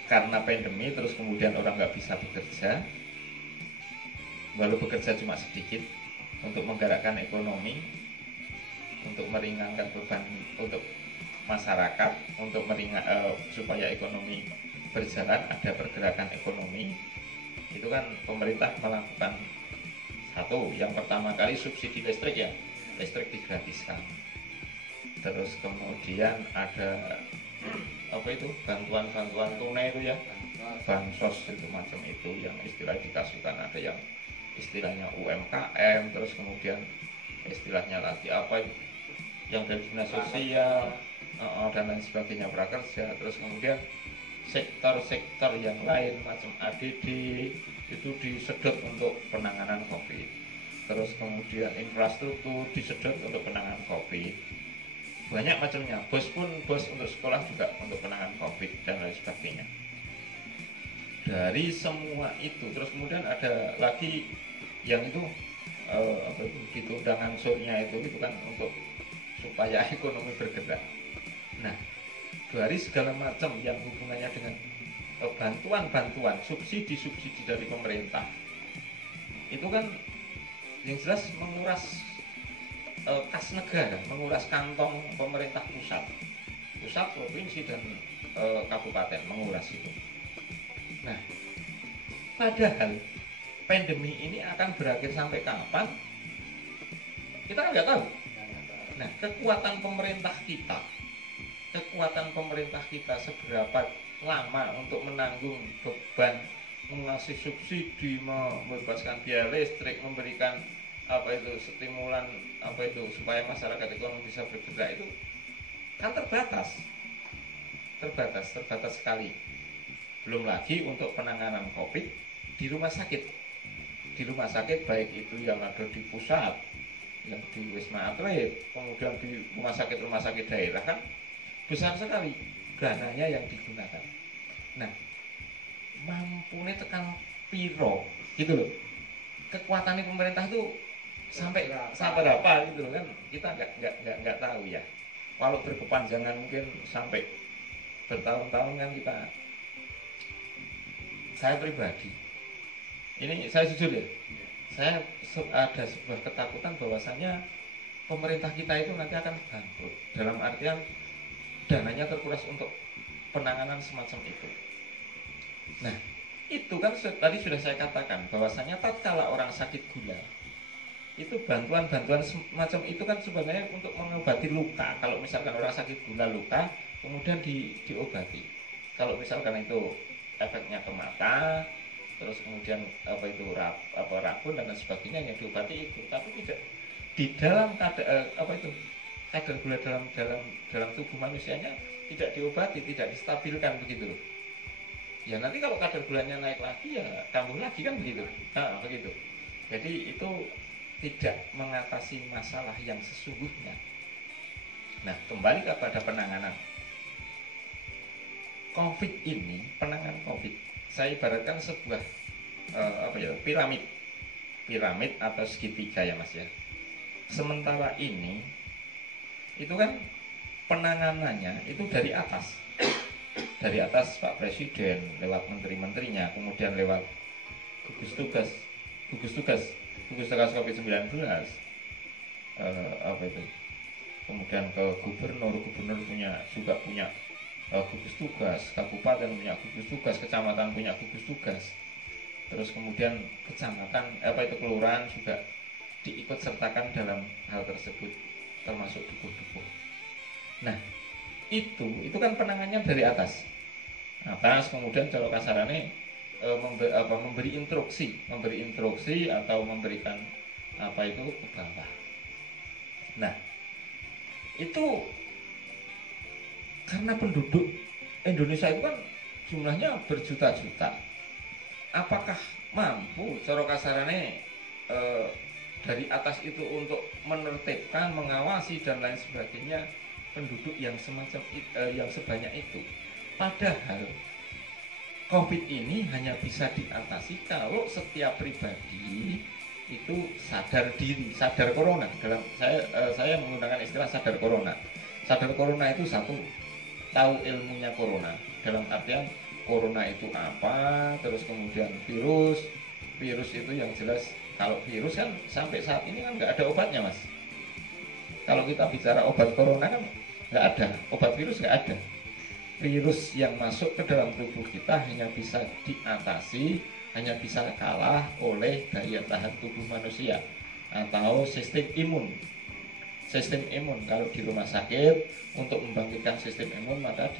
karena pandemi, terus kemudian orang nggak bisa bekerja, walau bekerja cuma sedikit, untuk menggerakkan ekonomi, untuk meringankan beban untuk masyarakat, untuk supaya ekonomi berjalan, ada pergerakan ekonomi, itu kan pemerintah melakukan satu, yang pertama kali subsidi listrik ya, listrik digratiskan. terus kemudian ada apa itu bantuan tunai itu ya, bansos itu macam itu yang istilah dikasihkan, ada yang istilahnya UMKM, terus kemudian istilahnya lagi apa yang dari dinas sosial dan lain sebagainya, prakerja, terus kemudian sektor-sektor yang lain macam ADD itu disedot untuk penanganan COVID, terus kemudian infrastruktur disedot untuk penanganan COVID, banyak macamnya, bos untuk sekolah juga untuk penanganan COVID dan lain sebagainya. Dari semua itu terus kemudian ada lagi yang itu apa itu ditunda angsurnya itu kan untuk supaya ekonomi bergerak. Nah, dari segala macam yang hubungannya dengan bantuan-bantuan, subsidi-subsidi dari pemerintah itu kan yang jelas menguras kas negara, menguras kantong pemerintah pusat, provinsi dan kabupaten, menguras itu. Nah, padahal pandemi ini akan berakhir sampai kapan? Kita kan nggak tahu. Nah, kekuatan pemerintah kita seberapa lama untuk menanggung beban, mengasih subsidi, membebaskan biaya listrik, memberikan apa itu stimulan apa itu supaya masyarakat ekonomi bisa bergerak, itu kan terbatas sekali. Belum lagi untuk penanganan COVID di rumah sakit baik itu yang ada di pusat, yang di Wisma Atlet, kemudian di rumah sakit daerah kan besar sekali dananya yang digunakan. Nah, mampune tekan piro gitu loh, kekuatannya pemerintah tuh sampai berapa gitu loh kan, kita nggak tahu ya. Kalau berkepanjangan mungkin sampai bertahun-tahun kan kita. Saya pribadi, ini saya jujur ya, saya ada sebuah ketakutan bahwasannya pemerintah kita itu nanti akan bangkrut, dalam artian dananya terkuras untuk penanganan semacam itu. Nah, itu kan tadi sudah saya katakan bahwasannya tatkala orang sakit gula, itu bantuan-bantuan semacam itu kan sebenarnya untuk mengobati luka. Kalau misalkan orang sakit gula luka, kemudian diobati. Kalau misalkan itu efeknya ke mata, terus kemudian apa itu rabun dan sebagainya yang diobati itu, tapi tidak di dalam kadar gula dalam tubuh manusianya tidak diobati, tidak distabilkan begitu. Ya nanti kalau kadar gulanya naik lagi ya kambuh lagi kan begitu. Nah, begitu. Jadi itu tidak mengatasi masalah yang sesungguhnya. Nah, kembali kepada penanganan COVID ini, penanganan COVID, saya ibaratkan sebuah piramid atau segitiga ya Mas ya. Sementara ini itu kan penanganannya itu dari atas Pak Presiden lewat menteri-menterinya, kemudian lewat gugus tugas COVID-19, kemudian ke gubernur juga punya gugus tugas, kabupaten punya gugus tugas, kecamatan punya gugus tugas, terus kemudian kelurahan juga diikut sertakan dalam hal tersebut, termasuk dukuh-dukuh. Nah, itu kan penanganannya dari atas, kemudian kalau kasarannya memberi instruksi atau memberikan ke bawah. Nah, itu karena penduduk Indonesia itu kan jumlahnya berjuta-juta. Apakah mampu cara kasarane dari atas itu untuk menertibkan, mengawasi dan lain sebagainya penduduk yang semacam yang sebanyak itu? Padahal COVID ini hanya bisa diatasi kalau setiap pribadi itu sadar diri, sadar corona. Dalam saya menggunakan istilah sadar corona. Sadar corona itu satu, tahu ilmunya corona, dalam artian corona itu apa, terus kemudian virus itu yang jelas. Kalau virus kan sampai saat ini kan nggak ada obatnya Mas. Kalau kita bicara obat corona kan nggak ada, obat virus nggak ada. Virus yang masuk ke dalam tubuh kita hanya bisa diatasi, hanya bisa kalah oleh daya tahan tubuh manusia atau sistem imun. sistem imun. Kalau di rumah sakit untuk membangkitkan sistem imun maka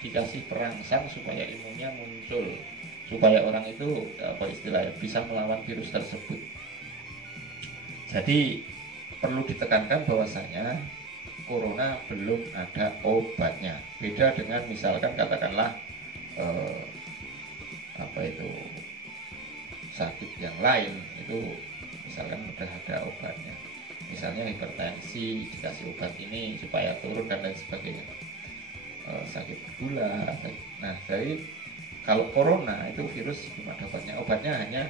dikasih perangsang supaya imunnya muncul, supaya orang itu apa istilahnya bisa melawan virus tersebut. Jadi perlu ditekankan bahwasanya corona belum ada obatnya. Beda dengan misalkan katakanlah apa itu sakit yang lain itu misalkan udah ada obatnya. Misalnya hipertensi dikasih obat ini supaya turun dan lain sebagainya. Sakit gula. Nah, dari kalau corona itu virus belum ada obatnya. Obatnya hanya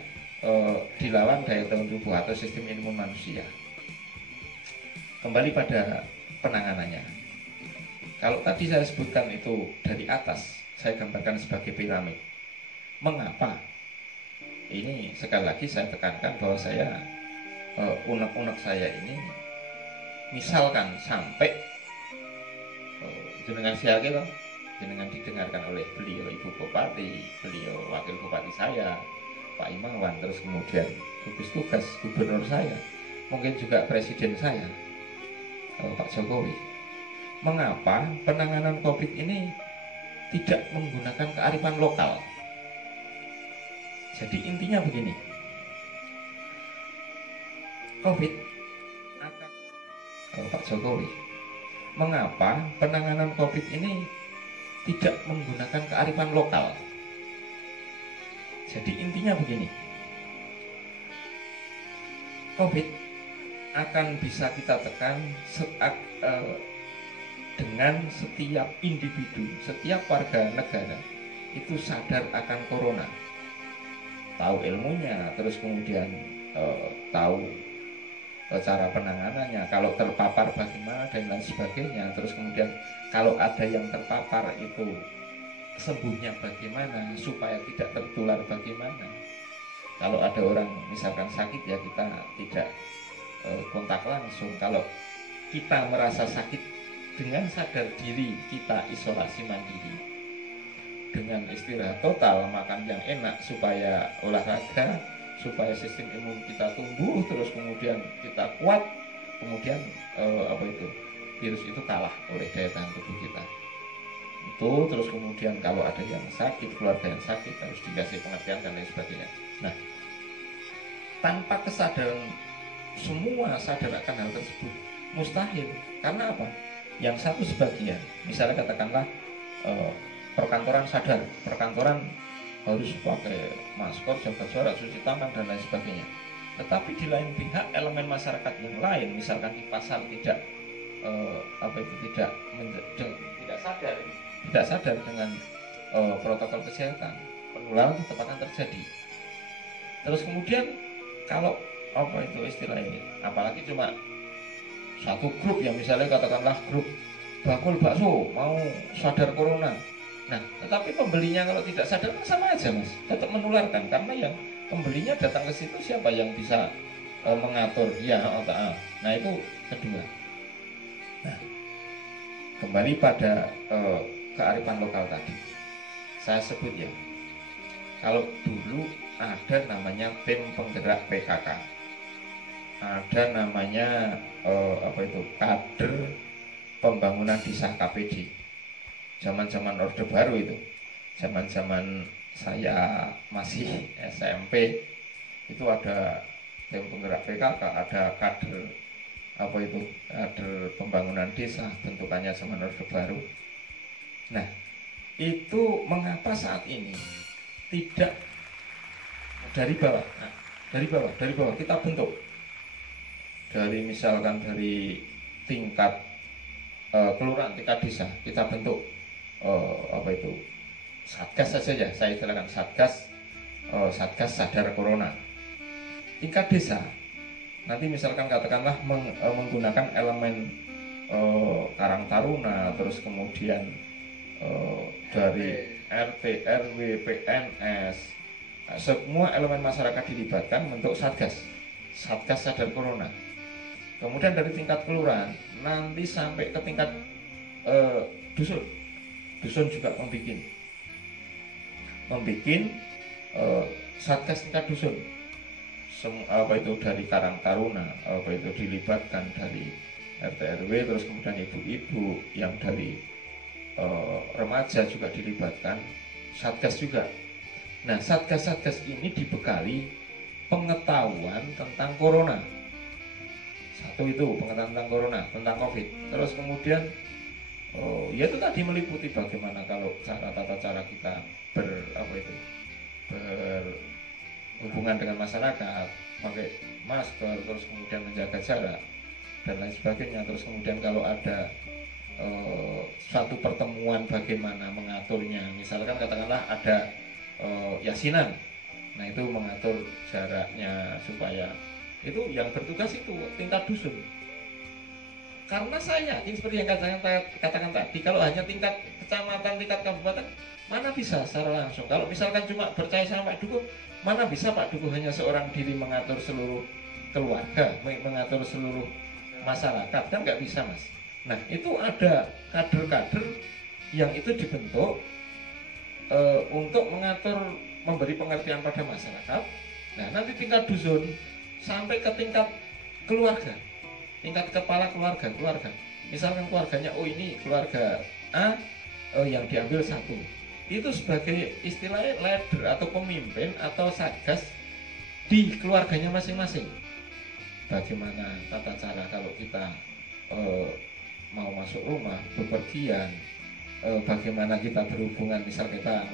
dilawan daya tahan tubuh atau sistem imun manusia. Kembali pada penanganannya. Kalau tadi saya sebutkan itu dari atas, saya gambarkan sebagai piramid. Mengapa? Ini sekali lagi saya tekankan bahwa saya unek-unek saya ini misalkan sampai jenengan siake loh, jenengan didengarkan oleh beliau Ibu Bupati, beliau Wakil Bupati saya, Pak Imawan, terus kemudian gugus tugas gubernur saya, mungkin juga presiden saya, Pak Jokowi. Mengapa penanganan COVID ini tidak menggunakan kearifan lokal? Jadi intinya begini, COVID akan Pak Jokowi, mengapa penanganan COVID ini tidak menggunakan kearifan lokal? Jadi intinya begini, COVID akan bisa kita tekan dengan setiap individu, setiap warga negara itu sadar akan corona, tahu ilmunya, terus kemudian tahu cara penanganannya, kalau terpapar bagaimana dan lain sebagainya, terus kemudian kalau ada yang terpapar itu sembuhnya bagaimana, supaya tidak tertular bagaimana. Kalau ada orang misalkan sakit ya kita tidak kontak langsung. Kalau kita merasa sakit, dengan sadar diri kita isolasi mandiri, dengan istirahat total, makan yang enak, supaya olahraga, supaya sistem imun kita tumbuh, terus kemudian kita kuat, kemudian virus itu kalah oleh daya tahan tubuh kita. Itu terus kemudian kalau ada yang sakit, keluarga yang sakit harus dikasih pengertian dan lain sebagainya. Nah, tanpa kesadaran semua sadar akan hal tersebut mustahil. Karena apa? Yang satu sebagian, misalnya katakanlah perkantoran sadar, perkantoran harus pakai masker, jaga jarak, cuci tangan dan lain sebagainya. Tetapi di lain pihak elemen masyarakat yang lain, misalkan di pasar tidak tidak sadar dengan protokol kesehatan, penularan tetap akan terjadi. Terus kemudian kalau istilahnya, apalagi cuma satu grup yang misalnya katakanlah grup bakul bakso mau sadar corona. Nah, tetapi pembelinya kalau tidak sadar kan sama aja mas, tetap menularkan, karena yang pembelinya datang ke situ siapa yang bisa mengatur ya. Nah itu kedua. Nah, kembali pada kearifan lokal tadi, saya sebut ya, kalau dulu ada namanya tim penggerak PKK, ada namanya kader pembangunan desa KPD, zaman-zaman Orde Baru itu, zaman-zaman saya masih SMP itu ada tim penggerak PKK, ada kader kader pembangunan desa, bentukannya zaman Orde Baru. Nah, itu mengapa saat ini tidak dari bawah? Nah, dari bawah kita bentuk, dari misalkan dari tingkat kelurahan, tingkat desa, kita bentuk satgas saja ya, saya istilahkan satgas sadar corona. Tingkat desa nanti misalkan katakanlah menggunakan elemen Karang Taruna, terus kemudian dari RT, RW, PNS, semua elemen masyarakat dilibatkan bentuk satgas sadar corona. Kemudian dari tingkat kelurahan nanti sampai ke tingkat dusun juga membuat satgas tingkat dusun. Dari Karang Taruna dilibatkan, dari RT RW, terus kemudian ibu-ibu yang dari remaja juga dilibatkan, satgas juga. Nah, satgas-satgas ini dibekali pengetahuan tentang corona. Satu itu pengetahuan tentang corona, tentang COVID. Terus kemudian ya itu tadi meliputi bagaimana kalau tata cara kita berhubungan dengan masyarakat, pakai masker, terus kemudian menjaga jarak dan lain sebagainya. Terus kemudian kalau ada suatu pertemuan bagaimana mengaturnya, misalkan katakanlah ada yasinan, nah itu mengatur jaraknya supaya itu yang bertugas itu tingkat dusun. Karena saya yakin seperti yang katakan tadi, kalau hanya tingkat kecamatan, tingkat kabupaten, mana bisa secara langsung. Kalau misalkan cuma percaya sama Pak Dukuh, mana bisa Pak Dukuh hanya seorang diri mengatur seluruh keluarga, mengatur seluruh masyarakat, kan nggak bisa, Mas. Nah, itu ada kader-kader yang itu dibentuk untuk mengatur, memberi pengertian pada masyarakat. Nah, nanti tingkat dusun sampai ke tingkat keluarga, tingkat kepala keluarga. Misalkan keluarganya, oh ini keluarga A yang diambil satu, itu sebagai istilahnya leader atau pemimpin atau satgas di keluarganya masing-masing. Bagaimana tata cara kalau kita mau masuk rumah, bepergian, bagaimana kita berhubungan, misal kita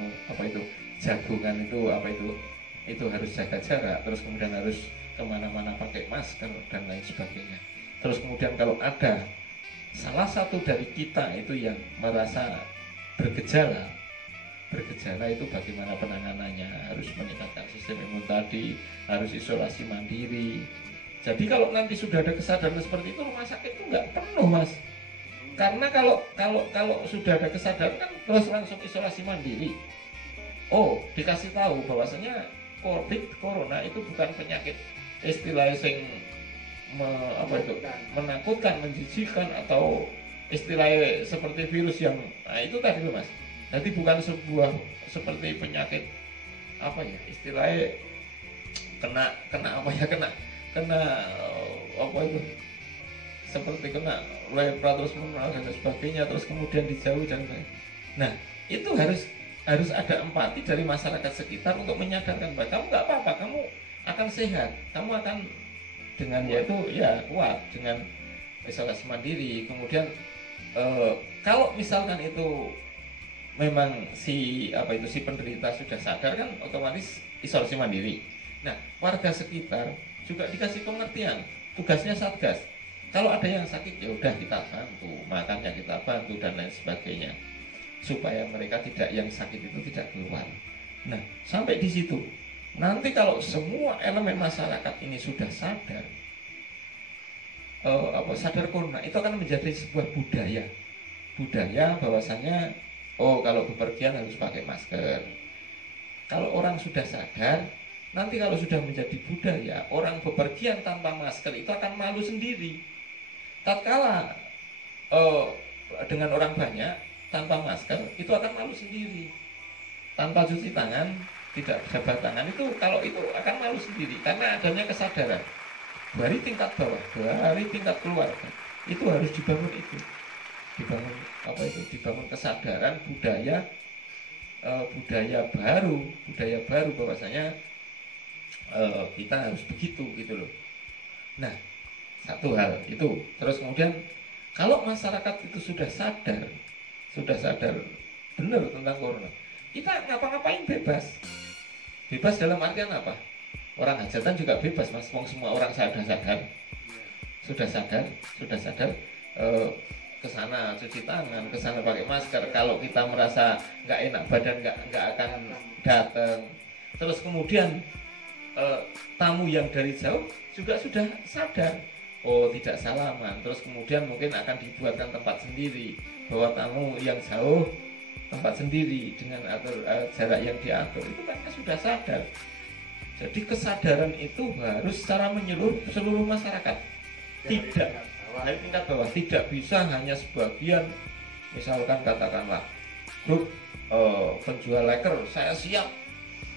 jagungan itu harus jaga jarak, terus kemudian harus kemana-mana pakai masker dan lain sebagainya. Terus kemudian kalau ada salah satu dari kita itu yang merasa bergejala itu bagaimana penanganannya, harus meningkatkan sistem imun tadi, harus isolasi mandiri. Jadi kalau nanti sudah ada kesadaran seperti itu, rumah sakit itu nggak penuh, Mas. Karena kalau sudah ada kesadaran kan terus langsung isolasi mandiri. Oh, dikasih tahu bahwasanya corona itu bukan penyakit istilahnya sing menakutkan, menjijikkan, atau istilahnya seperti virus yang itu tadi loh, Mas. Jadi bukan sebuah seperti penyakit istilahnya seperti kena lepra terus mengenal dan sebagainya, terus kemudian dijauhi dan lain. Nah, itu harus ada empati dari masyarakat sekitar untuk menyadarkan bahwa kamu nggak apa-apa, kamu akan sehat, kamu akan dengan kuat dengan isolasi mandiri. Kemudian kalau misalkan itu memang si penderita sudah sadar, kan otomatis isolasi mandiri. Nah, warga sekitar juga dikasih pengertian, tugasnya satgas. Kalau ada yang sakit, ya udah kita bantu, makannya kita bantu dan lain sebagainya, supaya mereka yang sakit itu tidak keluar. Nah, sampai di situ. Nanti kalau semua elemen masyarakat ini sudah sadar, sadar corona, itu akan menjadi sebuah budaya bahwasanya kalau bepergian harus pakai masker. Kalau orang sudah sadar, nanti kalau sudah menjadi budaya, orang bepergian tanpa masker itu akan malu sendiri. Tatkala dengan orang banyak tanpa masker itu akan malu sendiri. Tanpa cuci tangan, tidak jabat tangan, itu kalau itu akan malu sendiri karena adanya kesadaran. Dari tingkat bawah, dari tingkat keluarga, itu harus dibangun dibangun kesadaran budaya baru bahwasanya kita harus begitu gitu loh. Nah, satu hal itu. Terus kemudian kalau masyarakat itu sudah sadar benar tentang corona, kita ngapa-ngapain bebas dalam artian apa? Orang hajatan juga bebas, Mas. Semua orang sudah sadar ke sana cuci tangan, ke sana pakai masker. Kalau kita merasa nggak enak badan, nggak akan datang. Terus kemudian tamu yang dari jauh juga sudah sadar, tidak salaman. Terus kemudian mungkin akan dibuatkan tempat sendiri, bahwa tamu yang jauh tempat sendiri dengan jarak yang diatur. Itu karena sudah sadar. Jadi kesadaran itu harus secara menyeluruh seluruh masyarakat. Tidak dari tingkat bawah, tidak bisa hanya sebagian. Misalkan katakanlah grup penjual leker, saya siap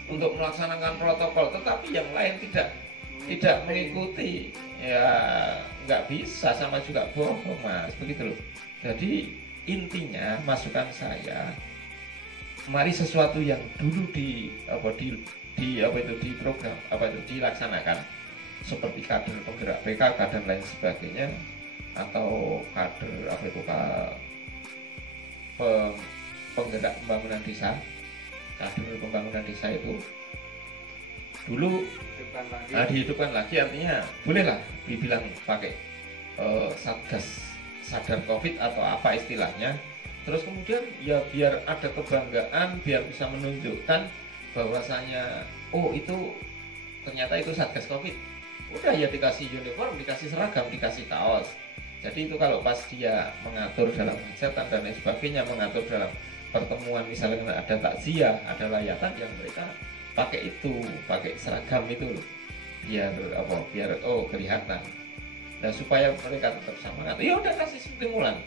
untuk melaksanakan protokol, tetapi yang lain tidak mengikuti, ya nggak bisa, sama juga bohong Mas, begitu loh. Jadi intinya masukan saya, mari sesuatu yang dulu di program dilaksanakan, seperti kader penggerak PKK dan lain sebagainya, atau kader penggerak pembangunan desa. Kader pembangunan desa itu dulu dihidupkan lagi, artinya bolehlah dibilang pakai satgas sadar COVID atau apa istilahnya. Terus kemudian ya biar ada kebanggaan, biar bisa menunjukkan bahwasanya oh itu ternyata itu satgas COVID. Udah ya dikasih uniform, dikasih seragam, dikasih kaos. Jadi itu kalau pas dia mengatur dalam hajatan dan lain sebagainya, mengatur dalam pertemuan misalnya ada takziah, ada layatan, yang mereka pakai itu, pakai seragam itu loh. Biar kelihatan. Dan supaya mereka tetap semangat. Ya udah kasih stimulan.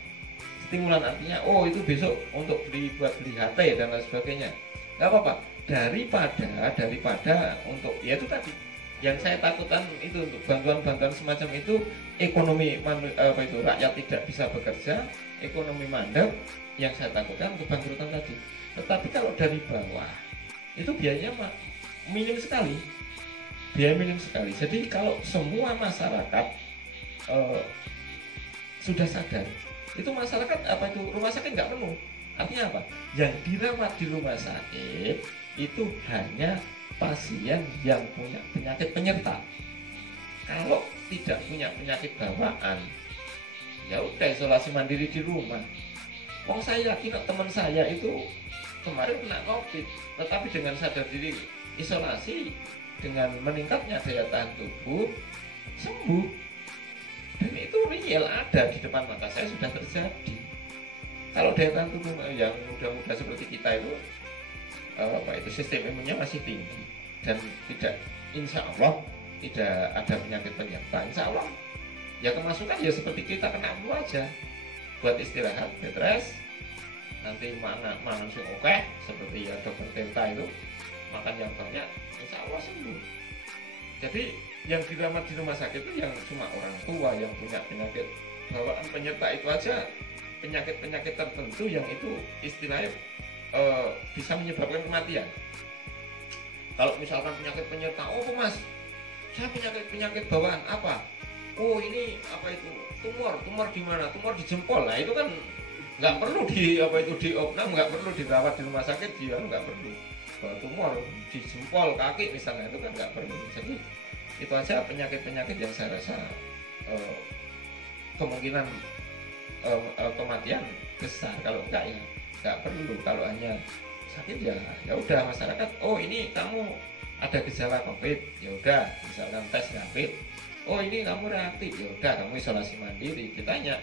Stimulan artinya oh itu besok untuk buat beli HT dan lain sebagainya. Enggak apa-apa. Daripada untuk ya itu tadi yang saya takutkan itu, untuk bantuan-bantuan semacam itu ekonomi rakyat tidak bisa bekerja, ekonomi mandek, yang saya takutkan kebangkrutan tadi. Tetapi kalau dari bawah itu biayanya minim sekali, biaya minim sekali. Jadi kalau semua masyarakat sudah sadar, itu masyarakat rumah sakit nggak penuh. Artinya apa? Yang dirawat di rumah sakit itu hanya pasien yang punya penyakit penyerta. Kalau tidak punya penyakit bawaan, ya udah isolasi mandiri di rumah. Saya yakin teman saya itu kemarin kena COVID, tetapi dengan sadar diri isolasi, dengan meningkatnya daya tahan tubuh, sembuh. Dan itu real, ada di depan mata saya, sudah terjadi. Kalau daya tahan tubuh yang muda-muda seperti kita itu sistem imunnya masih tinggi dan tidak, insya Allah tidak ada penyakit penyerta, insya Allah ya kemasukan ya seperti kita kena flu aja, buat istirahat, bed rest, nanti makan sing oke, seperti ya dokter Tenta itu makan yang banyak, insya Allah sembuh. Jadi yang dirawat di rumah sakit itu yang cuma orang tua yang punya penyakit bawaan penyerta itu aja, penyakit-penyakit tertentu yang itu istilahnya bisa menyebabkan kematian. Kalau misalkan penyakit penyerta, oh mas, saya penyakit bawaan apa? Oh ini apa itu tumor di mana? Tumor di jempol. Nah itu kan nggak perlu diopnam, nggak perlu dirawat di rumah sakit, dia nggak perlu. Kalau tumor di jempol kaki misalnya itu kan nggak perlu. Jadi itu aja penyakit-penyakit yang saya rasa kemungkinan kematian besar. Kalau enggak ya nggak perlu. Kalau hanya sakit ya udah masyarakat, oh ini kamu ada gejala COVID, ya udah misalkan tes rapid, oh ini kamu reaktif, ya udah kamu isolasi mandiri, ditanya,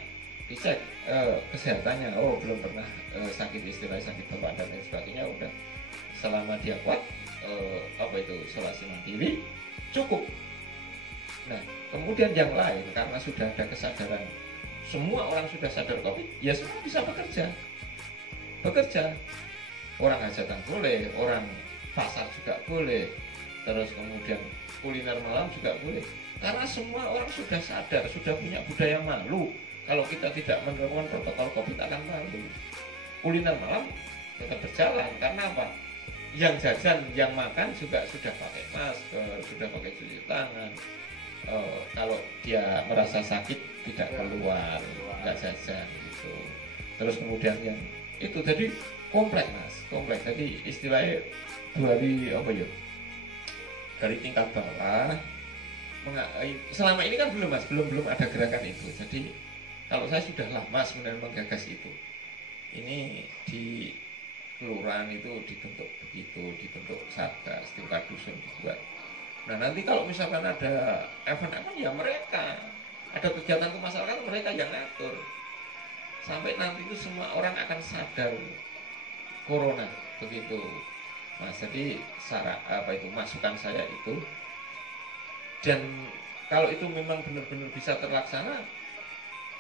dicek kesehatannya, oh belum pernah sakit sakit bawaan dan lain sebagainya, udah selama dia kuat isolasi mandiri cukup. Nah kemudian yang lain, karena sudah ada kesadaran, semua orang sudah sadar COVID, ya semua bisa bekerja. Orang hajatan boleh, orang pasar juga boleh, terus kemudian kuliner malam juga boleh, karena semua orang sudah sadar, sudah punya budaya malu. Kalau kita tidak menerapkan protokol COVID akan malu. Kuliner malam tetap berjalan, karena apa? Yang jajan, yang makan juga sudah pakai masker, sudah pakai cuci tangan. Kalau dia merasa sakit tidak keluar, nggak jajan gitu. Terus kemudian yang itu jadi kompleks mas, kompleks. Jadi istilahnya dari tingkat bawah selama ini kan belum mas, belum ada gerakan itu. Jadi kalau saya sudah lama sebenarnya menggagas itu. Ini di kelurahan itu dibentuk begitu, dibentuk satgas, tingkat dusun dibuat. Nah nanti kalau misalkan ada event-event ya mereka ada kegiatan kemasyarakatan, mereka yang ngatur. Sampai nanti itu semua orang akan sadar corona begitu mas. Jadi masukan saya itu, dan kalau itu memang benar-benar bisa terlaksana,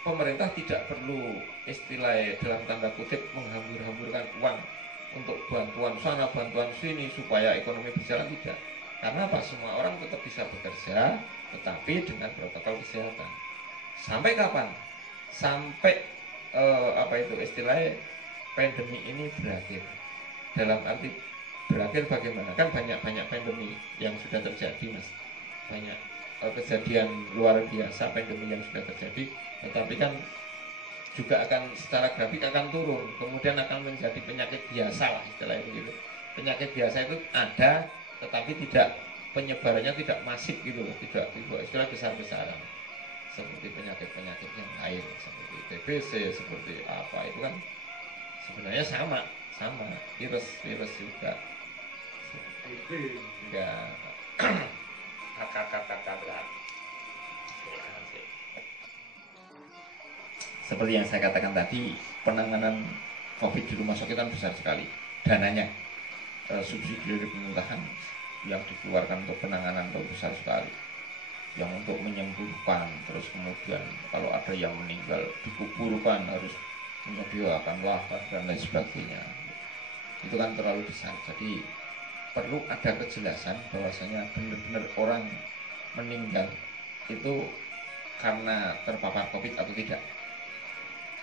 pemerintah tidak perlu istilah dalam tanda kutip menghambur-hamburkan uang untuk bantuan sana bantuan sini supaya ekonomi berjalan, tidak. Karena apa? Semua orang tetap bisa bekerja, tetapi dengan protokol kesehatan. Sampai kapan? Sampai apa itu istilahnya, pandemi ini berakhir. Dalam arti berakhir bagaimana? Kan banyak pandemi yang sudah terjadi, Mas. Banyak kejadian luar biasa pandemi yang sudah terjadi, tetapi kan juga akan secara grafik akan turun, kemudian akan menjadi penyakit biasa lah istilahnya begitu. Penyakit biasa itu ada, tetapi tidak, penyebarannya tidak masif gitu loh, tidak istilah besar-besaran seperti penyakit-penyakit yang lain seperti TBC, seperti apa itu kan sebenarnya sama virus juga enggak. Seperti yang saya katakan tadi, penanganan COVID di rumah sakit kan besar sekali dananya. Subsidi dari pemerintahan yang dikeluarkan untuk penanganan itu besar sekali, yang untuk menyembuhkan, terus kemudian kalau ada yang meninggal dikuburkan harus menyediakan lahan dan lain sebagainya. Itu kan terlalu besar, jadi perlu ada kejelasan bahwasanya benar-benar orang meninggal itu karena terpapar COVID atau tidak.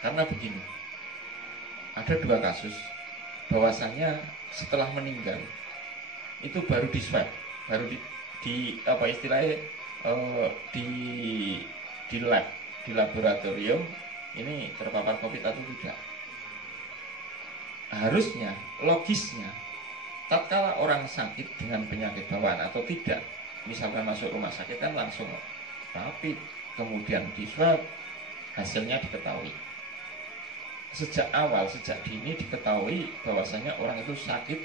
Karena begini, ada 2 kasus bahwasanya setelah meninggal itu baru di swab, baru di apa istilahnya, di lab, di laboratorium ini terpapar COVID atau tidak. Harusnya, logisnya, tatkala orang sakit dengan penyakit bawaan atau tidak, misalkan masuk rumah sakit kan langsung rapid, kemudian di swab, hasilnya diketahui. Sejak awal, sejak dini diketahui bahwasanya orang itu sakit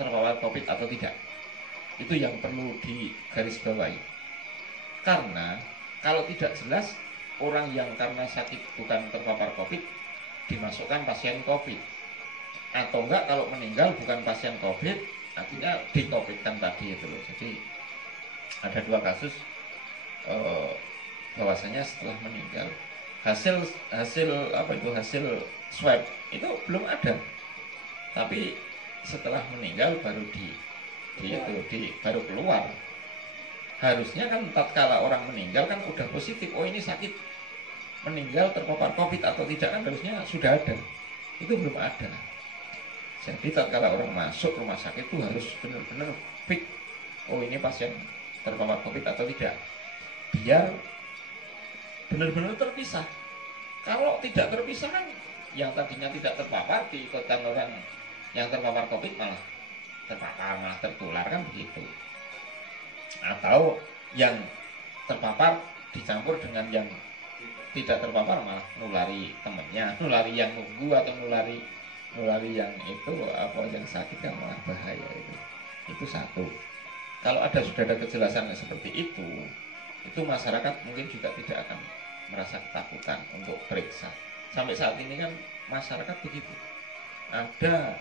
terpapar COVID atau tidak. Itu yang perlu digarisbawahi. Karena kalau tidak jelas, orang yang karena sakit bukan terpapar COVID dimasukkan pasien COVID. Atau enggak, kalau meninggal bukan pasien COVID, artinya di-COVID-kan tadi itu loh. Jadi ada 2 kasus bahwasanya setelah meninggal hasil apa itu, hasil swab itu belum ada, tapi setelah meninggal baru baru keluar. Harusnya kan tatkala orang meninggal kan udah positif, oh ini sakit, meninggal terpapar COVID atau tidak kan harusnya sudah ada. Itu belum ada. Jadi tatkala orang masuk rumah sakit itu harus benar-benar fix, oh ini pasien terpapar COVID atau tidak, biar benar-benar terpisah. Kalau tidak terpisah kan yang tadinya tidak terpapar diikutkan orang yang terpapar COVID malah terpapar, malah tertular kan begitu. Atau yang terpapar dicampur dengan yang tidak terpapar malah nulari temennya, nulari yang nunggu atau nulari yang itu apa yang sakit kan malah bahaya itu. Itu satu. Kalau sudah ada kejelasan seperti itu masyarakat mungkin juga tidak akan merasa ketakutan untuk periksa. Sampai saat ini kan masyarakat begitu. Ada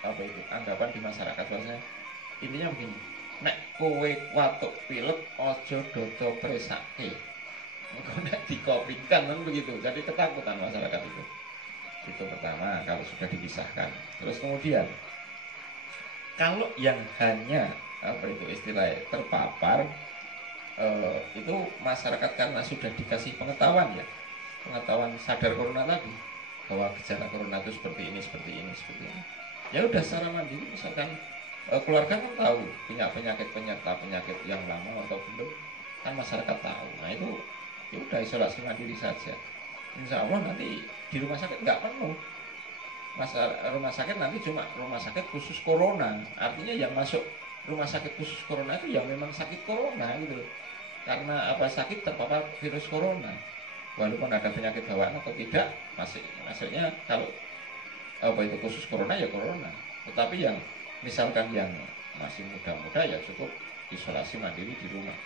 apa itu, anggapan di masyarakat bahwasanya intinya begini, nek kowe watuk pilek ojo dodo presake, engko nek dikopingkan kan begitu. Jadi ketakutan masyarakat itu. Itu pertama kalau sudah dipisahkan. Terus kemudian kalau yang hanya apa itu istilahnya terpapar, itu masyarakat karena sudah dikasih pengetahuan sadar corona tadi, bahwa gejala corona itu seperti ini. Ya udah secara mandiri, misalkan keluarga kan tahu punya penyakit yang lama atau belum, kan masyarakat tahu. Nah itu ya udah isolasi mandiri saja. Insya Allah nanti di rumah sakit nggak penuh. Rumah sakit nanti cuma rumah sakit khusus corona. Artinya yang masuk rumah sakit khusus corona itu yang memang sakit corona gitu. Karena apa, sakit terpapar virus corona. Walaupun ada penyakit bawaan atau tidak, maksudnya kalau apa itu khusus corona ya corona. Tetapi yang misalkan yang masih muda-muda ya cukup isolasi mandiri di rumah.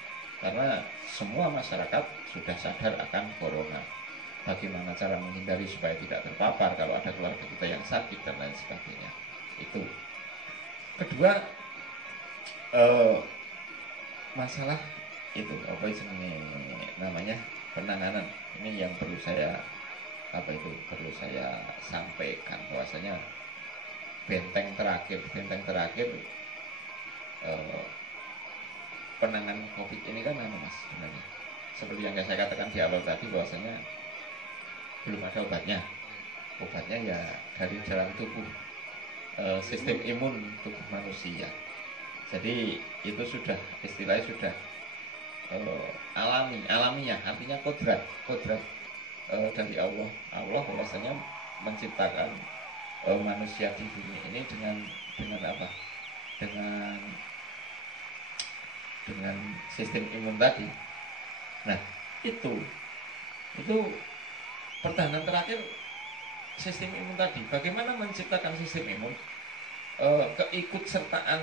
Karena semua masyarakat sudah sadar akan corona. Bagaimana cara menghindari supaya tidak terpapar kalau ada keluarga kita yang sakit dan lain sebagainya. Itu. Kedua, masalah itu apa ini namanya, penanganan. Ini yang perlu saya sampaikan bahwasanya benteng terakhir penanganan COVID ini kan mas sebenarnya seperti yang saya katakan di awal tadi bahwasanya belum ada obatnya. Obatnya ya dari dalam tubuh, sistem imun tubuh manusia. Jadi itu sudah istilahnya sudah alamiah, artinya kodrat dari Allah bahwasanya menciptakan manusia di bumi ini dengan apa? Dengan sistem imun tadi. Nah, itu pertahanan terakhir sistem imun tadi. Bagaimana menciptakan sistem imun? Keikutsertaan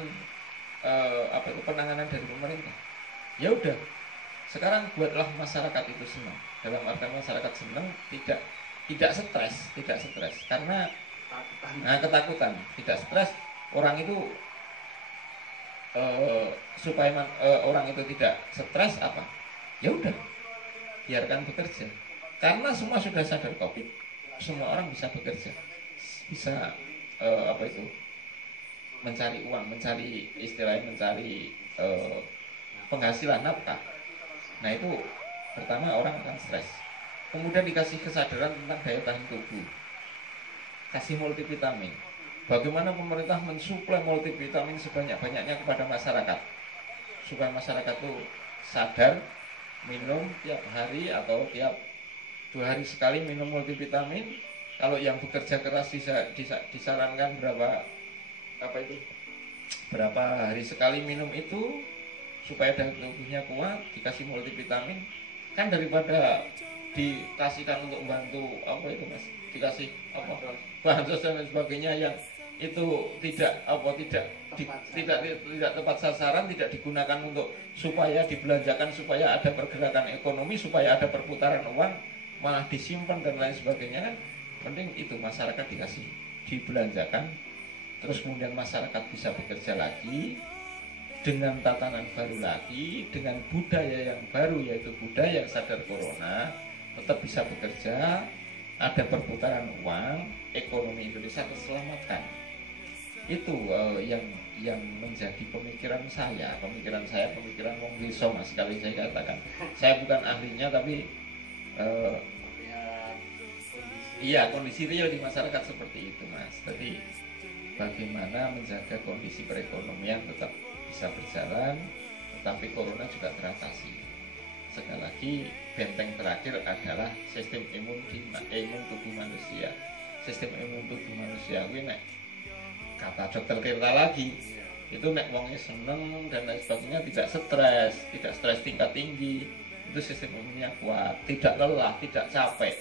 penanganan dari pemerintah. Ya udah, sekarang buatlah masyarakat itu senang. Dalam arti masyarakat senang, tidak stres karena ketakutan, tidak stres. Orang itu supaya orang itu tidak stres apa? Ya udah, biarkan bekerja. Karena semua sudah sadar COVID, semua orang bisa bekerja, bisa mencari uang, mencari penghasilan nafkah. Nah itu pertama orang akan stres. Kemudian dikasih kesadaran tentang daya tahan tubuh, kasih multivitamin. Bagaimana pemerintah mensuplai multivitamin sebanyak-banyaknya kepada masyarakat, supaya masyarakat itu sadar minum tiap hari atau tiap 2 hari sekali minum multivitamin. Kalau yang bekerja keras disarankan berapa hari sekali minum itu supaya daya tubuhnya kuat, dikasih multivitamin. Kan daripada dikasihkan untuk membantu dikasih bahan sosial dan sebagainya yang itu tidak tepat sasaran, tidak digunakan untuk supaya dibelanjakan, supaya ada pergerakan ekonomi, supaya ada perputaran uang, malah disimpan dan lain sebagainya. Kan penting itu masyarakat dibelanjakan, terus kemudian masyarakat bisa bekerja lagi dengan tatanan baru lagi, dengan budaya yang baru, yaitu budaya yang sadar corona, tetap bisa bekerja, ada perputaran uang, ekonomi Indonesia terselamatkan. Itu yang menjadi pemikiran saya, pemikiran wong desa, Mas. Sekali saya katakan, saya bukan ahlinya, tapi kondisi real di masyarakat seperti itu, Mas. Jadi bagaimana menjaga kondisi perekonomian tetap bisa berjalan, tetapi corona juga teratasi. Sekali lagi, benteng terakhir adalah sistem imun tubuh manusia. Sistem imun tubuh manusia ini kata dokter Tirta lagi, itu nek wongnya seneng dan lain sebagainya, tidak stres tingkat tinggi, itu sistem imunnya kuat, tidak lelah, tidak capek,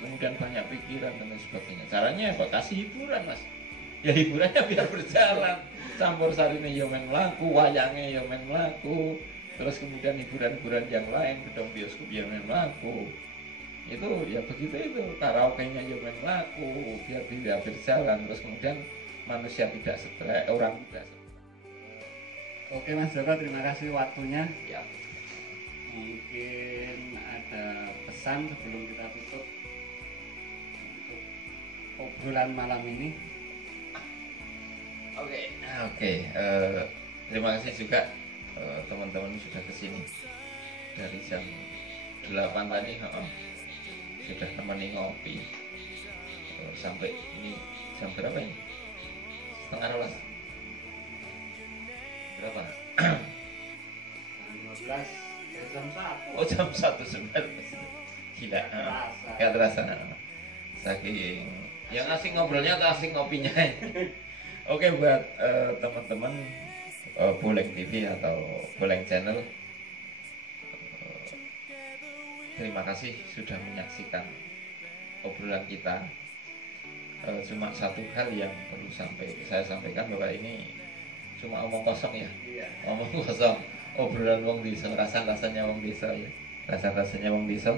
kemudian banyak pikiran dan lain sebagainya. Caranya apa? Kasih hiburan, Mas. Ya hiburannya biar berjalan, campur sarine ya men mlaku, wayange ya men mlaku, terus kemudian hiburan-hiburan yang lain, gedung bioskop ya men mlaku. Itu ya begitu, itu karaoke-nya ya men mlaku, biar tidak berjalan, terus kemudian manusia tidak stres, orang tidak stres. Oke Mas Joko, terima kasih waktunya. Ya. Mungkin ada pesan sebelum kita tutup untuk obrolan malam ini. Oke. Terima kasih juga teman-teman sudah kesini dari jam 8 tadi, sudah temani ngopi sampai ini jam berapa ini? 11:30. Berapa? Jam 1. Oh, jam 1 sebenarnya. Gila. Gak terasa. Saking yang asik ngobrolnya atau asik ngopinya. Oke, buat teman-teman Boleng TV atau Boleng Channel, terima kasih sudah menyaksikan obrolan kita. Cuma satu hal yang perlu saya sampaikan, bahwa ini cuma omong kosong ya. Omong kosong, obrolan wong desa, rasanya wong desa ya. Rasanya wong desa.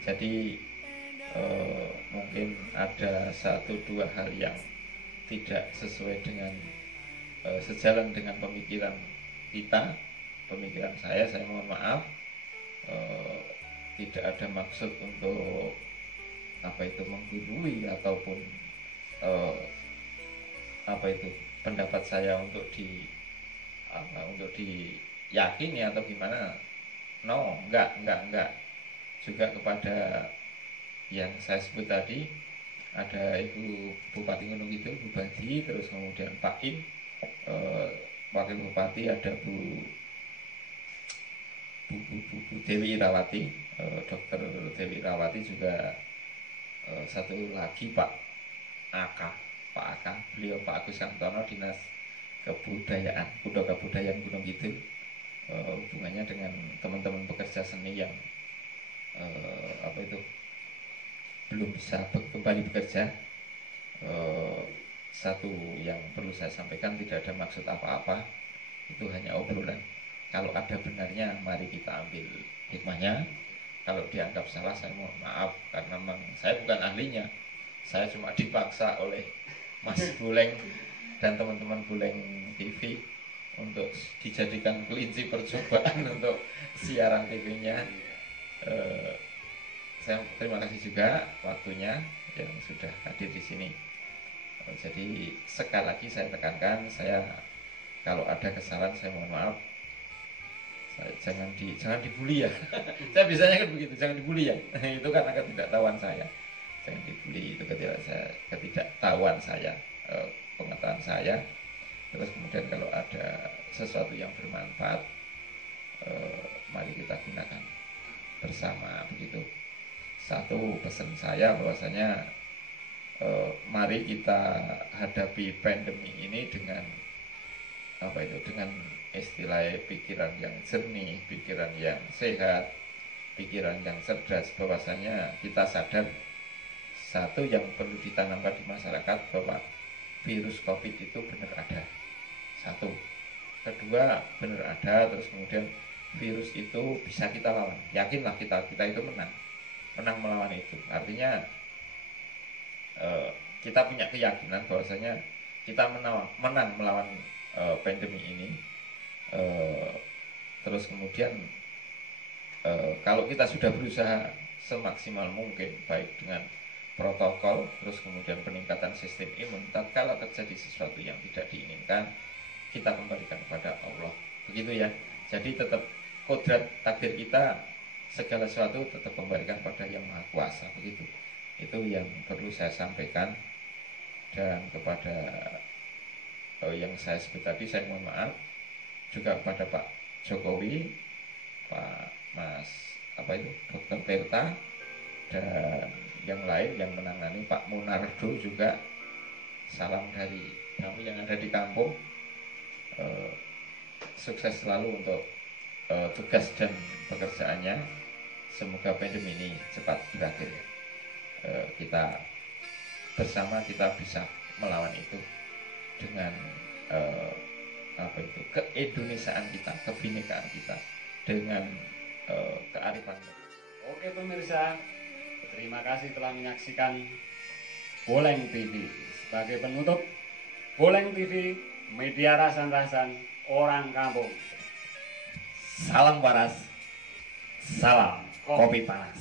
Jadi mungkin ada 1-2 hal yang tidak sesuai dengan sejalan dengan pemikiran kita, pemikiran saya mohon maaf. Tidak ada maksud untuk menggurui ataupun pendapat saya untuk diyakini atau gimana, enggak. Juga kepada yang saya sebut tadi, ada Ibu Bupati Gunung Kidul, Bu Badi, terus kemudian Pak Im, Wakil Bupati, ada Bu Dewi Irawati, Dokter Dewi Irawati, juga satu lagi Pak Aka, beliau Pak Agus Kantono, Dinas Kebudayaan, Kebudayaan Gunung Kidul. Hubungannya dengan teman-teman pekerja seni yang belum bisa kembali bekerja. Satu yang perlu saya sampaikan, tidak ada maksud apa-apa, itu hanya obrolan. Kalau ada benarnya, mari kita ambil hikmahnya. Kalau dianggap salah, saya mohon maaf, karena memang saya bukan ahlinya. Saya cuma dipaksa oleh Mas Buleng dan teman-teman Buleng TV untuk dijadikan kelinci percobaan untuk siaran TV-nya. Saya terima kasih juga waktunya yang sudah hadir di sini. Jadi sekali lagi saya tekankan, saya kalau ada kesalahan saya mohon maaf. Jangan dibully ya. Saya biasanya kan begitu, jangan dibully ya. Itu karena ketidaktahuan saya. Jangan dibully, itu ketidaktahuan saya, pengetahuan saya. Terus kemudian kalau ada sesuatu yang bermanfaat, mari kita gunakan bersama, begitu. Satu pesan saya bahwasanya mari kita hadapi pandemi ini dengan dengan istilah pikiran yang jernih, pikiran yang sehat, pikiran yang cerdas. Bahwasanya kita sadar satu yang perlu ditanamkan di masyarakat, bahwa virus COVID itu benar ada. Satu. Kedua, benar ada. Terus kemudian virus itu bisa kita lawan. Yakinlah kita itu menang melawan itu. Artinya kita punya keyakinan bahwasanya kita menang melawan pandemi ini. Terus kemudian kalau kita sudah berusaha semaksimal mungkin, baik dengan protokol, terus kemudian peningkatan sistem imun, tatkala terjadi sesuatu yang tidak diinginkan, kita kembalikan kepada Allah. Begitu ya. Jadi tetap kodrat takdir kita, segala sesuatu tetap kembalikan pada Yang Maha Kuasa. Begitu. Itu yang perlu saya sampaikan. Dan kepada yang saya sebut tadi, saya mohon maaf. Juga kepada Pak Jokowi, Pak Dr. Tirta, dan yang lain yang menangani, Pak Munardo juga. Salam dari kami yang ada di kampung. Sukses selalu untuk tugas dan pekerjaannya. Semoga pandemi ini cepat berakhir. Kita bersama kita bisa melawan itu dengan keindonesiaan kita, kebinekaan kita, dengan kearifan. Oke pemirsa, terima kasih telah menyaksikan Boleng TV. Sebagai penutup, Boleng TV, media rasan-rasan orang kampung. Salam waras, salam kopi panas.